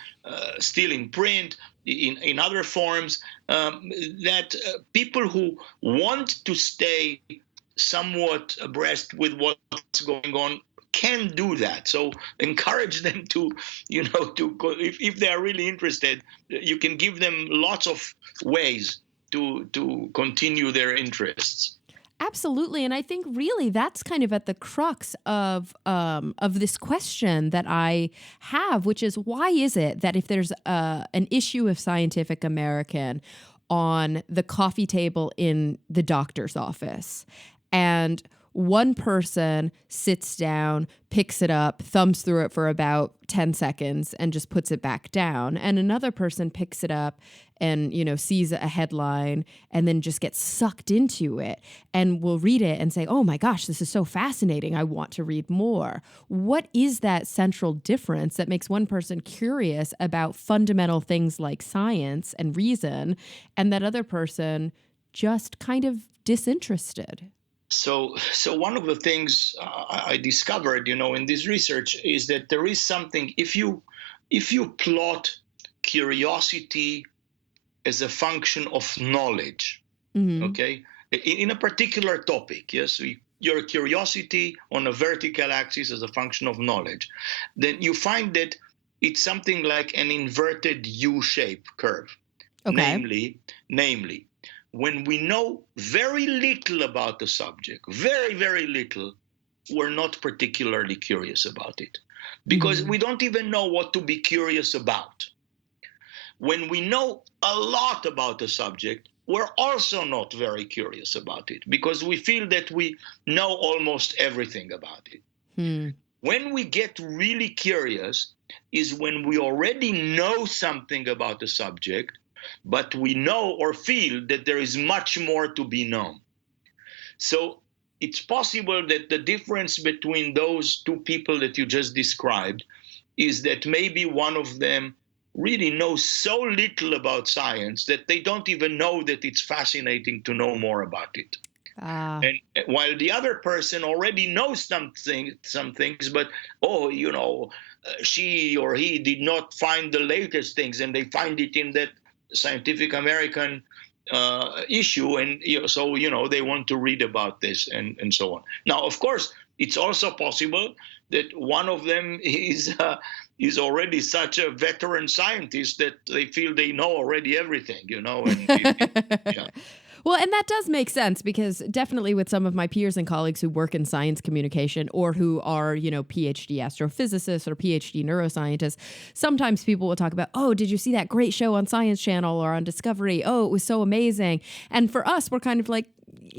still in print, in other forms, that people who want to stay somewhat abreast with what's going on can do that. So encourage them to, if they are really interested, you can give them lots of ways to continue their interests. Absolutely, and I think really that's kind of at the crux of this question that I have, which is why is it that if there's an issue of Scientific American on the coffee table in the doctor's office, and one person sits down, picks it up, thumbs through it for about 10 seconds and just puts it back down. And another person picks it up and, sees a headline and then just gets sucked into it and will read it and say, oh my gosh, this is so fascinating. I want to read more. What is that central difference that makes one person curious about fundamental things like science and reason, and that other person just kind of disinterested? So one of the things I discovered, in this research is that there is something. If you plot curiosity as a function of knowledge, Mm-hmm. okay, in a particular topic, yes, so your curiosity on a vertical axis as a function of knowledge, then you find that it's something like an inverted U-shaped curve. Okay. Namely, when we know very little about the subject, very, very little, we're not particularly curious about it because Mm-hmm. we don't even know what to be curious about. When we know a lot about the subject, we're also not very curious about it because we feel that we know almost everything about it. Hmm. When we get really curious is when we already know something about the subject, but we know or feel that there is much more to be known. So it's possible that the difference between those two people that you just described is that maybe one of them really knows so little about science that they don't even know that it's fascinating to know more about it. Ah. And while the other person already knows some things, but she or he did not find the latest things, and they find it in that Scientific American issue, and so they want to read about this and so on. Now, of course, it's also possible that one of them is already such a veteran scientist that they feel they know already everything, and yeah. Well, and that does make sense because definitely with some of my peers and colleagues who work in science communication or who are, PhD astrophysicists or PhD neuroscientists, sometimes people will talk about, oh, did you see that great show on Science Channel or on Discovery? Oh, it was so amazing. And for us, we're kind of like,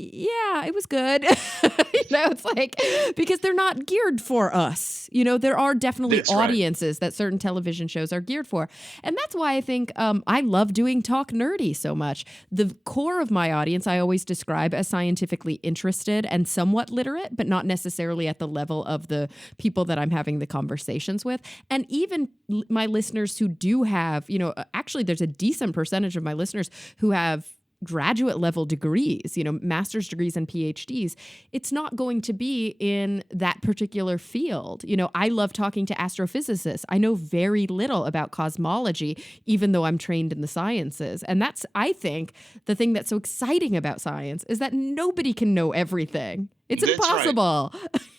yeah, it was good. It's like, because they're not geared for us. There are definitely That's right. audiences that certain television shows are geared for. And that's why I think I love doing Talk Nerdy so much. The core of my audience, I always describe as scientifically interested and somewhat literate, but not necessarily at the level of the people that I'm having the conversations with. And even my listeners who do have, actually there's a decent percentage of my listeners who have graduate level degrees, master's degrees and PhDs, it's not going to be in that particular field. I love talking to astrophysicists. I know very little about cosmology, even though I'm trained in the sciences. And that's, I think, the thing that's so exciting about science is that nobody can know everything. It's That's impossible.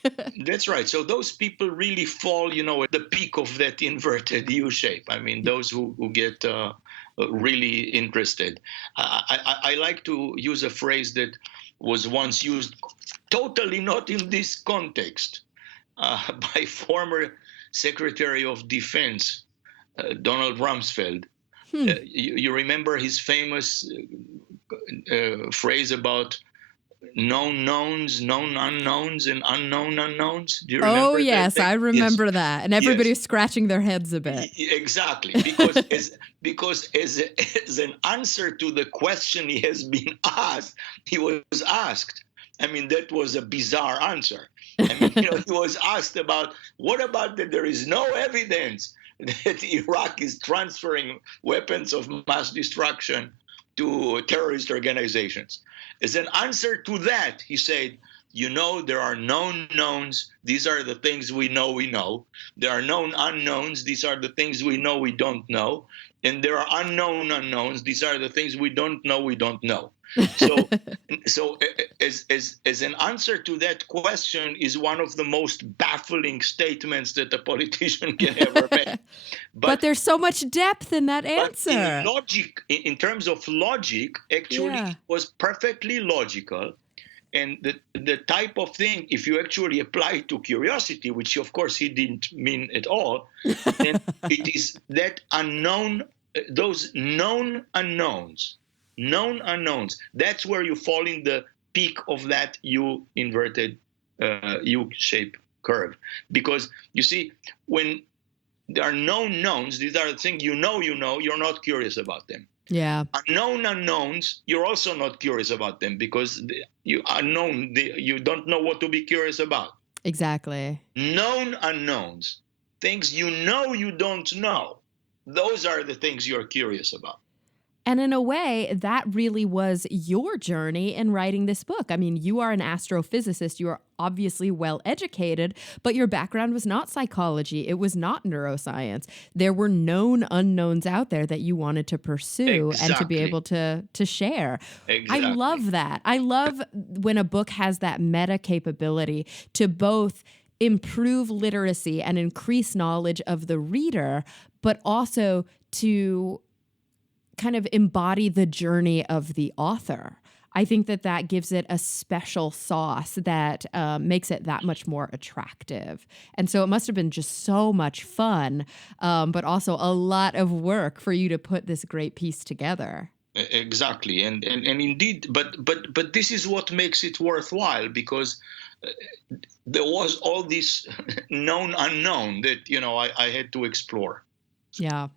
Right. That's right. So those people really fall, at the peak of that inverted U shape. I mean, those who get really interested. I like to use a phrase that was once used, totally not in this context, by former Secretary of Defense Donald Rumsfeld. You remember his famous phrase about known knowns, known unknowns, and unknown unknowns. Do you remember? Oh, yes, that? I remember Yes. that. And everybody's scratching their heads a bit. Exactly, because as an answer to the question he has been asked, he was asked. I mean, that was a bizarre answer. I mean, he was asked about what about that there is no evidence that Iraq is transferring weapons of mass destruction to terrorist organizations. As an answer to that, he said, there are known knowns. These are the things we know we know. There are known unknowns. These are the things we know we don't know. And there are unknown unknowns. These are the things we don't know we don't know. So, as an answer to that question is one of the most baffling statements that a politician can ever make. But there's so much depth in that answer. In logic, in terms of logic, actually, Yeah. it was perfectly logical. And the type of thing, if you actually apply it to curiosity, which of course he didn't mean at all, then it is that unknown, those known unknowns. That's where you fall in the peak of that U inverted U-shaped curve. Because you see, when there are known knowns, these are the things you know, you're not curious about them. Yeah. Unknown unknowns, you're also not curious about them because you unknown, you don't know what to be curious about. Exactly. Known unknowns, things you know you don't know, those are the things you're curious about. And in a way, that really was your journey in writing this book. I mean, you are an astrophysicist. You are obviously well educated, but your background was not psychology. It was not neuroscience. There were known unknowns out there that you wanted to pursue and to be Exactly. able to share. I Exactly. love that. I love when a book has that meta capability to both improve literacy and increase knowledge of the reader, but also to kind of embody the journey of the author. I think that that gives it a special sauce that makes it that much more attractive. And so it must have been just so much fun, but also a lot of work for you to put this great piece together. Exactly. And indeed, but this is what makes it worthwhile, because there was all this known unknown that I had to explore. Yeah.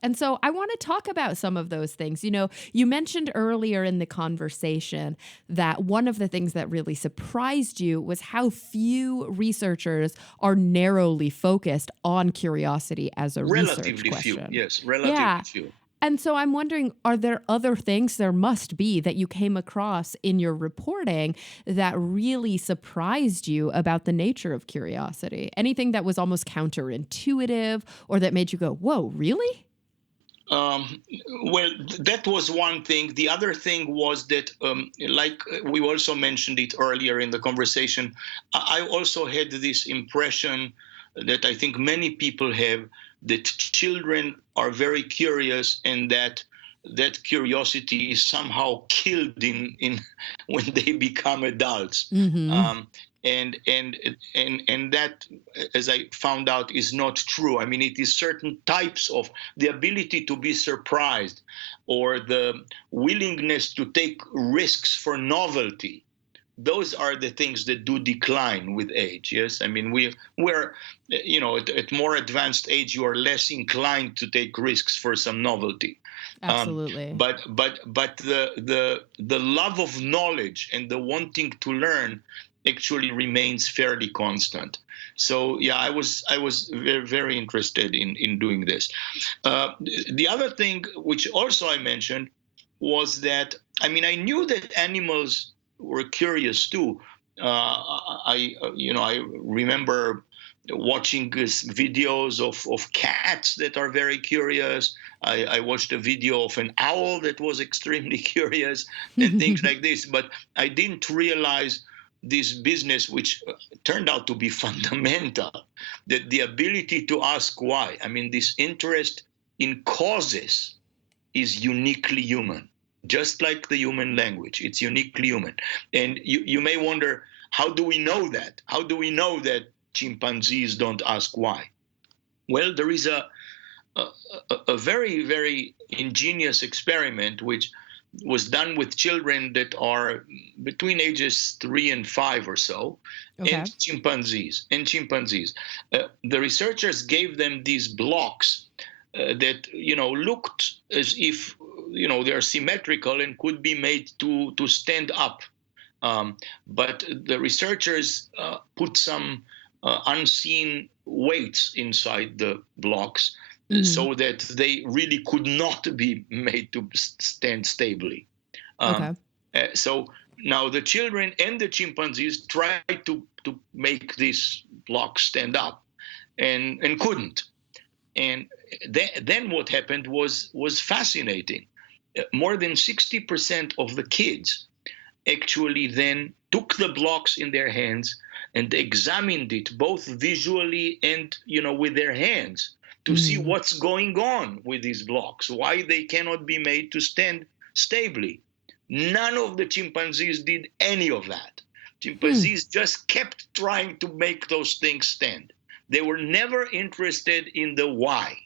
And so I want to talk about some of those things. You know, you mentioned earlier in the conversation that one of the things that really surprised you was how few researchers are narrowly focused on curiosity as a research Relatively few, question. yes, relatively Yeah. few. And so I'm wondering, are there other things, there must be, that you came across in your reporting that really surprised you about the nature of curiosity? Anything that was almost counterintuitive or that made you go, whoa, really? Um, well, that was one thing. The other thing was that, like we also mentioned it earlier in the conversation, I also had this impression that I think many people have, that children are very curious, and that curiosity is somehow killed in when they become adults. Mm-hmm. Um, and that, as I found out, is not true. I mean, it is certain types of the ability to be surprised, or the willingness to take risks for novelty. Those are the things that do decline with age. Yes, I mean, we're at more advanced age, you are less inclined to take risks for some novelty. Absolutely. But the love of knowledge and the wanting to learn actually remains fairly constant. So yeah, I was very, very interested in doing this. The other thing, which also I mentioned, was that, I mean, I knew that animals were curious too. I remember watching videos of cats that are very curious. I watched a video of an owl that was extremely curious, and things like this. But I didn't realize this business, which turned out to be fundamental, that the ability to ask why. I mean, this interest in causes is uniquely human, just like the human language. It's uniquely human. And you may wonder, how do we know that? How do we know that chimpanzees don't ask why? Well, there is a very, very ingenious experiment which was done with children that are between ages 3 and 5 or so, Okay. and chimpanzees. The researchers gave them these blocks that looked as if they're symmetrical and could be made to stand up. But the researchers put some unseen weights inside the blocks, Mm-hmm. so that they really could not be made to stand stably. Um, Okay. so now the children and the chimpanzees tried to make these blocks stand up, and couldn't. And then what happened was fascinating. More than 60% of the kids actually then took the blocks in their hands and examined it both visually and with their hands, to see Mm-hmm. what's going on with these blocks, why they cannot be made to stand stably. None of the chimpanzees did any of that. Hmm. Chimpanzees just kept trying to make those things stand. They were never interested in the why.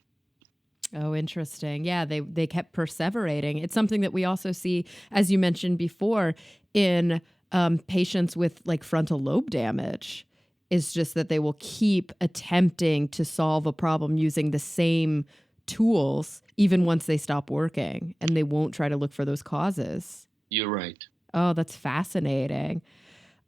Oh, interesting. Yeah, they kept perseverating. It's something that we also see, as you mentioned before, in patients with like frontal lobe damage. Is just that they will keep attempting to solve a problem using the same tools, even once they stop working, and they won't try to look for those causes. You're right. Oh, that's fascinating.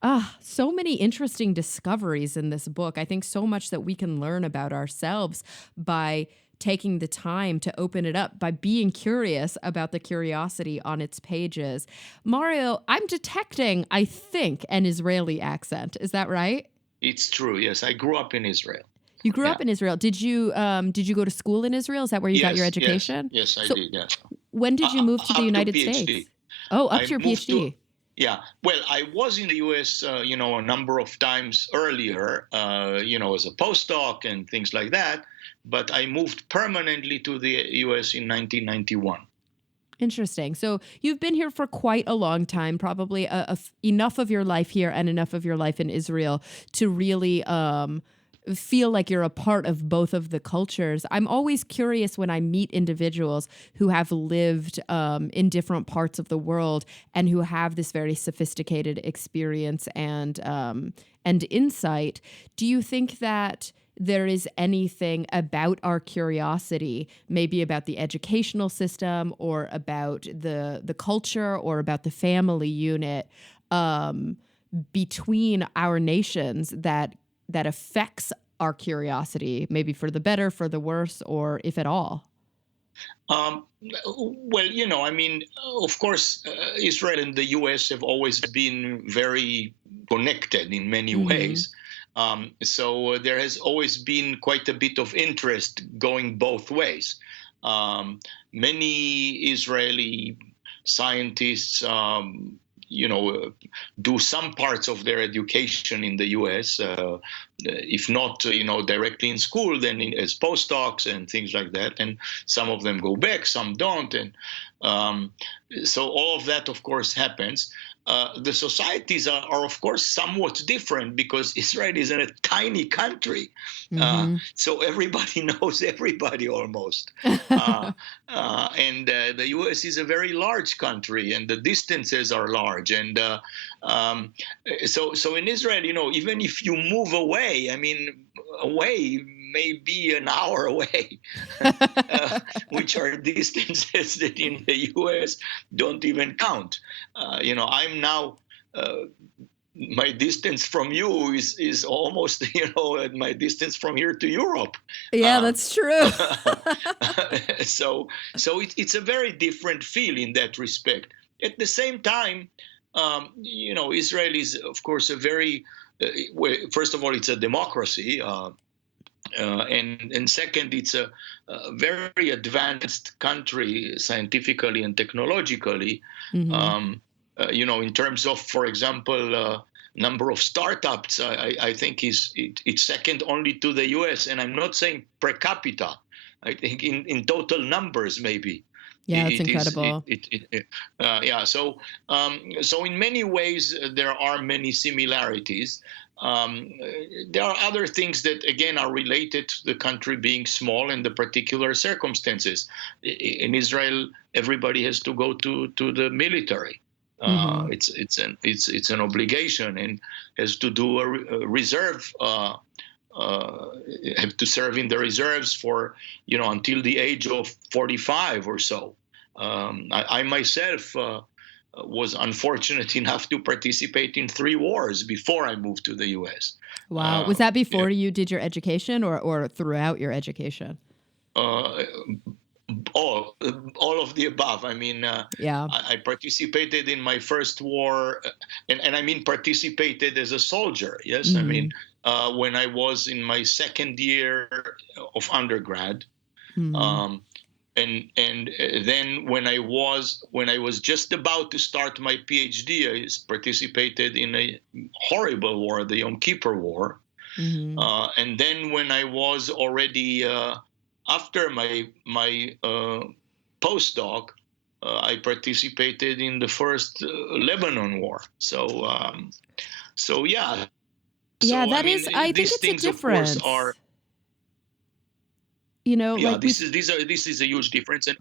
Ah, so many interesting discoveries in this book. I think so much that we can learn about ourselves by taking the time to open it up, by being curious about the curiosity on its pages. Mario, I'm detecting, I think, an Israeli accent. Is that right? It's true. Yes, I grew up in Israel. You grew Yeah. up in Israel. Did you go to school in Israel? Is that where you got your Yes, education? I So did. Yes. when did you move to the Up to United PhD. States? Oh, up I to your moved to, PhD. yeah. Well, I was in the U.S., a number of times earlier, as a postdoc and things like that. But I moved permanently to the U.S. in 1991. Interesting. So you've been here for quite a long time, probably enough of your life here and enough of your life in Israel to really feel like you're a part of both of the cultures. I'm always curious when I meet individuals who have lived in different parts of the world and who have this very sophisticated experience and insight. Do you think that there is anything about our curiosity, maybe about the educational system or about the culture or about the family unit between our nations that affects our curiosity, maybe for the better, for the worse, or if at all? Um, well, I mean, of course, Israel and the U.S. have always been very connected in many Mm-hmm. ways. So there has always been quite a bit of interest going both ways. Many Israeli scientists, do some parts of their education in the U.S. If not, directly in school, then as postdocs and things like that. And some of them go back, some don't, and um, so all of that, of course, happens. The societies are, of course, somewhat different because Israel is in a tiny country, Mm-hmm. so everybody knows everybody almost. Uh, and the U.S. is a very large country, and the distances are large, and um, so in Israel, even if you move away, I mean, away maybe an hour away, which are distances that in the U.S. don't even count. I'm now. My distance from you is almost my distance from here to Europe. Yeah, Um, that's true. so it's a very different feel in that respect. At the same time, Israel is of course a very first of all, it's a democracy. And second, it's a very advanced country scientifically and technologically. Mm-hmm. In terms of, for example, number of startups, I think it's second only to the U.S. And I'm not saying per capita. I think in total numbers, maybe Yeah, that's it is incredible. yeah. So in many ways there are many similarities. um, there are other things that again are related to the country being small and the particular circumstances. In Israel, everybody has to go to the military. Mm-hmm. It's an obligation, and has to do a reserve. Uh, have to serve in the reserves for until the age of 45 or so. I myself was unfortunate enough to participate in 3 wars before I moved to the U.S. Wow. Was Uh, that yeah, before you did your education or throughout your education? uh, all of the above. I mean, Yeah. I participated in my first war, and I mean participated as a soldier. Yes, I Mm-hmm. mean when I was in my second year of undergrad. Mm-hmm. Um, and then when I was just about to start my PhD, I participated in a horrible war, the Yom Kippur War. Mm-hmm. And then when I was already after my postdoc, I participated in the first Lebanon war. So yeah. Yeah, So I that mean, is, I think these it's a things, of course, are difference. You know, yeah. like we, This is a huge difference, and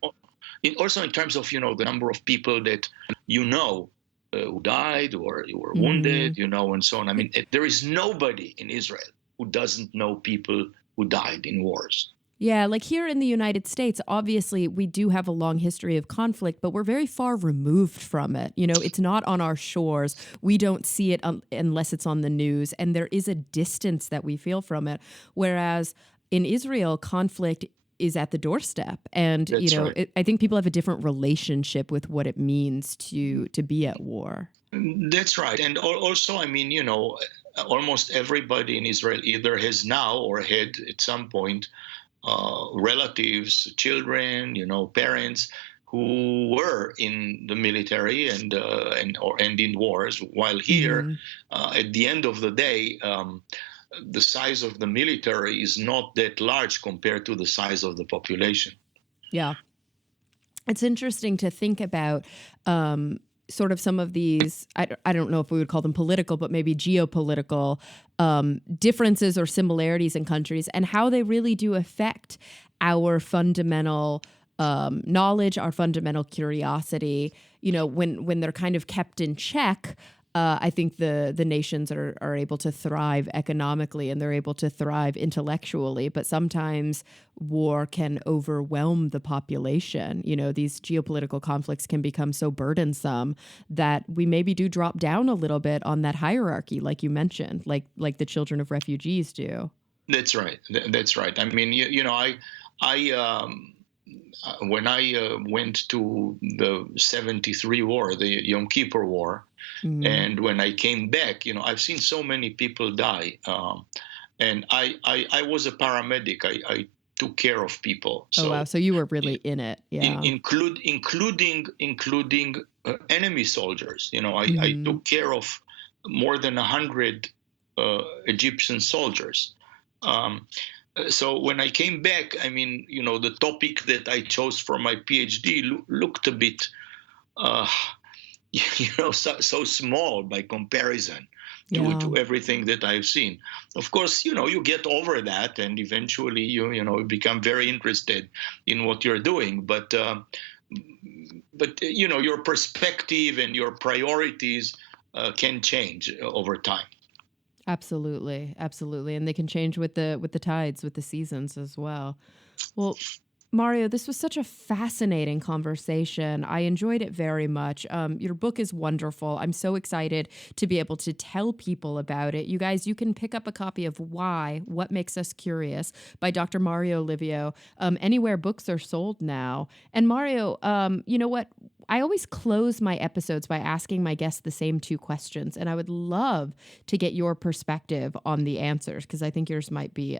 also in terms of the number of people that who died or were Mhm. wounded, and so on. I mean, there is nobody in Israel who doesn't know people who died in wars. Yeah, like here in the United States, obviously we do have a long history of conflict, but we're very far removed from it. You know, it's not on our shores. We don't see it unless it's on the news, and there is a distance that we feel from it. Whereas in Israel, conflict is at the doorstep, and That's right. I think people have a different relationship with what it means to be at war. That's right. And also, I mean, almost everybody in Israel either has now or had at some point relatives, children, parents who were in the military and in wars. While here, Hmm. at the end of the day, the size of the military is not that large compared to the size of the population. Yeah. It's interesting to think about sort of some of these, I don't know if we would call them political, but maybe geopolitical differences or similarities in countries and how they really do affect our fundamental knowledge, our fundamental curiosity. You know, when they're kind of kept in check, I think the nations are able to thrive economically and they're able to thrive intellectually. But sometimes war can overwhelm the population. You know, these geopolitical conflicts can become so burdensome that we maybe do drop down a little bit on that hierarchy, like you mentioned, like the children of refugees do. That's right. That's right. I mean, I when I went to the '73 war, the Yom Kippur War, Mm. and when I came back, I've seen so many people die. And I was a paramedic. I took care of people. Oh wow! So So you were really in it, yeah. including enemy soldiers. I Hmm. took care of more than 100 Egyptian soldiers. Um, so when I came back, I mean, the topic that I chose for my PhD looked a bit, uh, so small by comparison to Yeah. everything that I've seen. Of course, you get over that, and eventually you become very interested in what you're doing. But your perspective and your priorities can change over time. Absolutely, absolutely, and they can change with the tides, with the seasons as well. Well, Mario, this was such a fascinating conversation. I enjoyed it very much. Your book is wonderful. I'm so excited to be able to tell people about it. You guys, you can pick up a copy of Why, What Makes Us Curious by Dr. Mario Livio anywhere books are sold now. And Mario, you know what? I always close my episodes by asking my guests the same two questions, and I would love to get your perspective on the answers because I think yours might be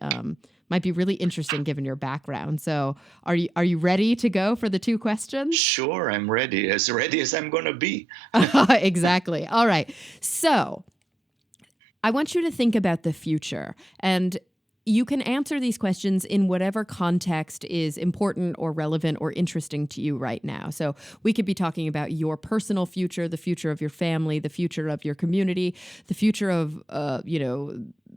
really interesting given your background. So, are you ready to go for the two questions? Sure, I'm ready as I'm going to be. Exactly. All right. So, I want you to think about the future and you can answer these questions in whatever context is important or relevant or interesting to you right now. So, we could be talking about your personal future, the future of your family, the future of your community, the future of,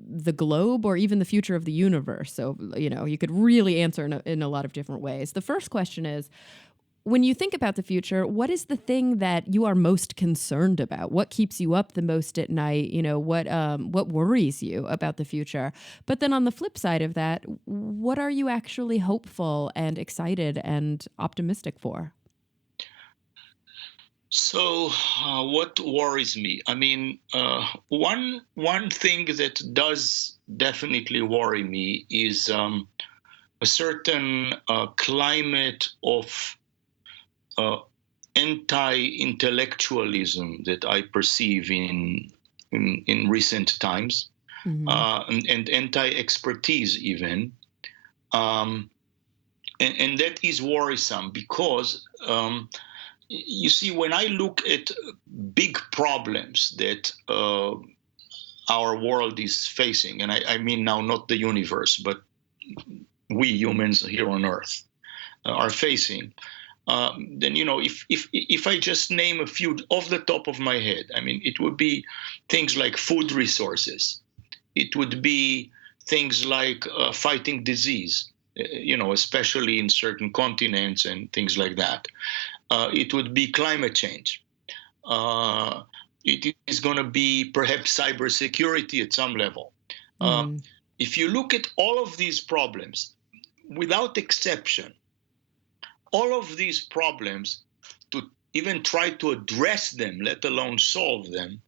the globe, or even the future of the universe. So, you could really answer in a lot of different ways. The first question is, when you think about the future, what is the thing that you are most concerned about? What keeps you up the most at night? What worries you about the future? But then on the flip side of that, what are you actually hopeful and excited and optimistic for? So, what worries me? I mean, one thing that does definitely worry me is a certain climate of uh, anti-intellectualism that I perceive in recent times, Hmm. and anti-expertise even, um, and that is worrisome because. You see, when I look at big problems that our world is facing, and I mean now not the universe, but we humans here on Earth are facing, then if I just name a few off the top of my head, I mean, it would be things like food resources. It would be things like fighting disease, especially in certain continents and things like that. It would be climate change. Uh, it is going to be perhaps cybersecurity at some level. Mm. If you look at all of these problems, without exception, all of these problems, to even try to address them, let alone solve them,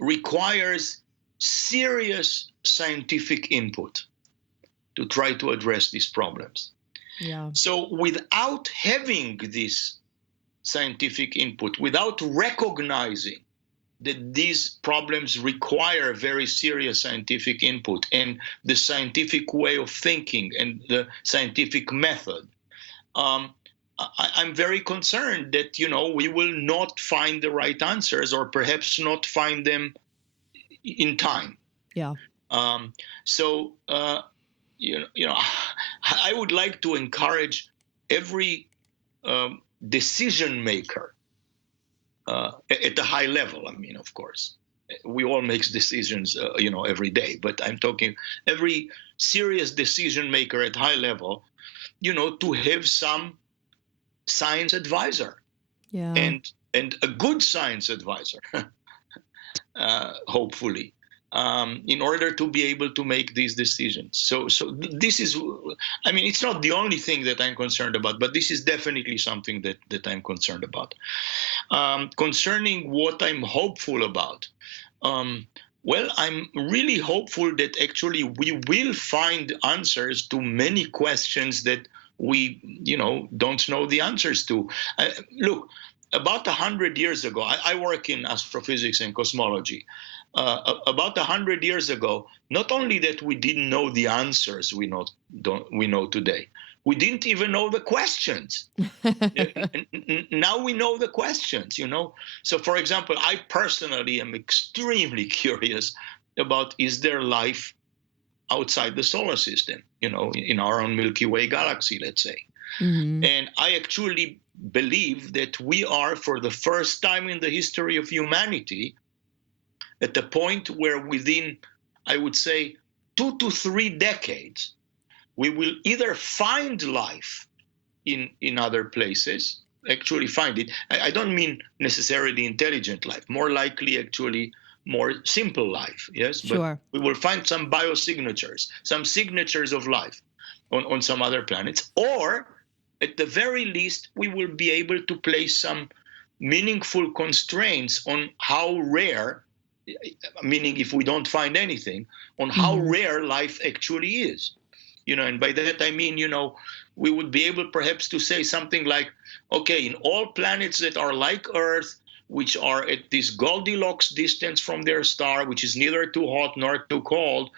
requires serious scientific input to try to address these problems. Yeah. So without having this scientific input, without recognizing that these problems require very serious scientific input and the scientific way of thinking and the scientific method, I'm very concerned that we will not find the right answers, or perhaps not find them in time. Yeah. So I would like to encourage every decision maker at a high level. I mean, of course, we all make decisions, every day. But I'm talking every serious decision maker at high level, to have some science advisor, Yeah. and a good science advisor, hopefully, in order to be able to make these decisions. So this is, I mean, it's not the only thing that I'm concerned about, but this is definitely something that I'm concerned about. Concerning what I'm hopeful about, well, I'm really hopeful that actually we will find answers to many questions that we, don't know the answers to. Look, about 100 years ago, I work in astrophysics and cosmology. About 100 years ago, not only that we didn't know the answers we know today, we didn't even know the questions. Now we know the questions, So, for example, I personally am extremely curious about, is there life outside the solar system, in our own Milky Way galaxy, let's say. Mm-hmm. And I actually believe that we are, for the first time in the history of humanity, at the point where within, I would say, 2 to 3 decades, we will either find life in other places, actually find it. I don't mean necessarily intelligent life, more likely actually more simple life, yes? Sure. But we will find some biosignatures, some signatures of life on some other planets, or at the very least, we will be able to place some meaningful constraints on how rare, meaning if we don't find anything, on how rare life actually is. And by that I mean, we would be able perhaps to say something like, okay, in all planets that are like Earth, which are at this Goldilocks distance from their star, which is neither too hot nor too cold,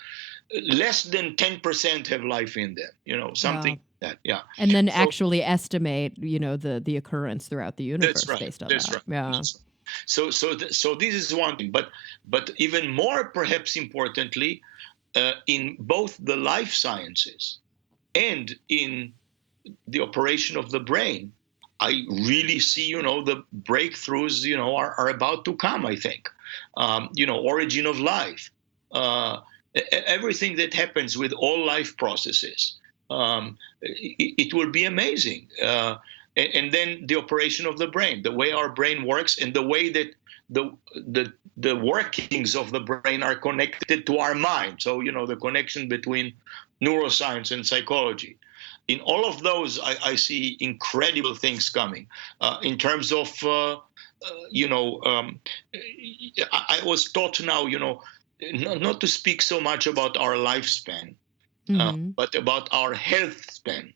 less than 10% have life in them, something like that. Yeah. And then actually estimate, the occurrence throughout the universe based on that's that. right. Yeah. That's right. So this is one thing, but even more perhaps importantly, in both the life sciences and in the operation of the brain, I really see, the breakthroughs, are about to come, I think. Origin of life, everything that happens with all life processes, it will be amazing. And then the operation of the brain, the way our brain works, and the way that the workings of the brain are connected to our mind. So, the connection between neuroscience and psychology. In all of those, I see incredible things coming. In terms of, I was taught now, not to speak so much about our lifespan, but about our health span,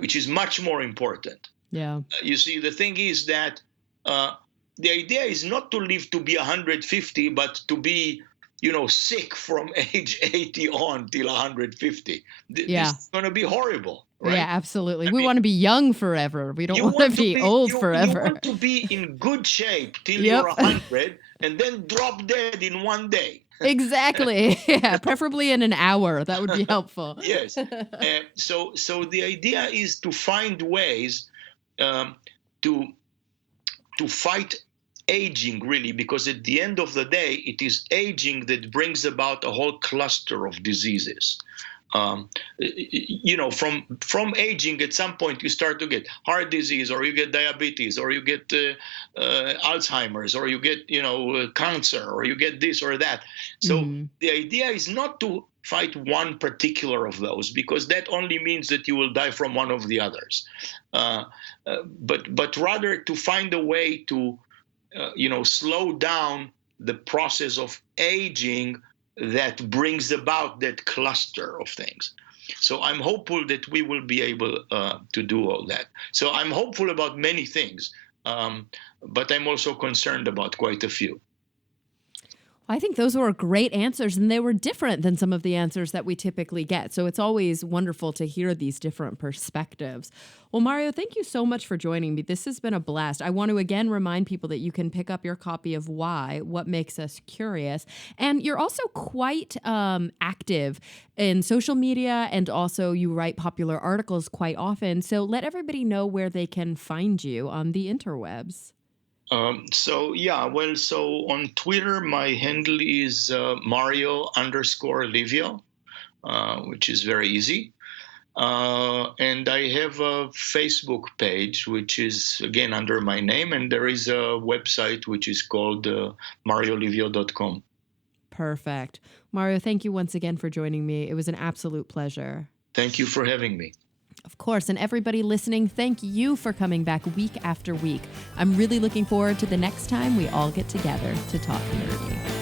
which is much more important. Yeah. You see, the thing is that the idea is not to live to be 150, but to be, sick from age 80 on till 150. This is going to be horrible, right? Yeah, absolutely. We want to be young forever. We don't want to be old forever. You want to be in good shape till you're 100 and then drop dead in one day. Exactly. Yeah, preferably in an hour. That would be helpful. Yes. So the idea is to find ways um, to fight aging, really, because at the end of the day, it is aging that brings about a whole cluster of diseases. From aging, at some point you start to get heart disease, or you get diabetes, or you get Alzheimer's, or you get cancer, or you get this or that. So the idea is not to fight one particular of those, because that only means that you will die from one of the others. But rather to find a way to slow down the process of aging that brings about that cluster of things. So I'm hopeful that we will be able to do all that. So I'm hopeful about many things, but I'm also concerned about quite a few. I think those were great answers, and they were different than some of the answers that we typically get. So it's always wonderful to hear these different perspectives. Well, Mario, thank you so much for joining me. This has been a blast. I want to again remind people that you can pick up your copy of Why, What Makes Us Curious. And you're also quite active in social media, and also you write popular articles quite often. So let everybody know where they can find you on the interwebs. So on Twitter, my handle is Mario_Livio, which is very easy. And I have a Facebook page, which is again under my name, and there is a website which is called mariolivio.com. Perfect. Mario, thank you once again for joining me. It was an absolute pleasure. Thank you for having me. Of course, and everybody listening, thank you for coming back week after week. I'm really looking forward to the next time we all get together to talk nerdy.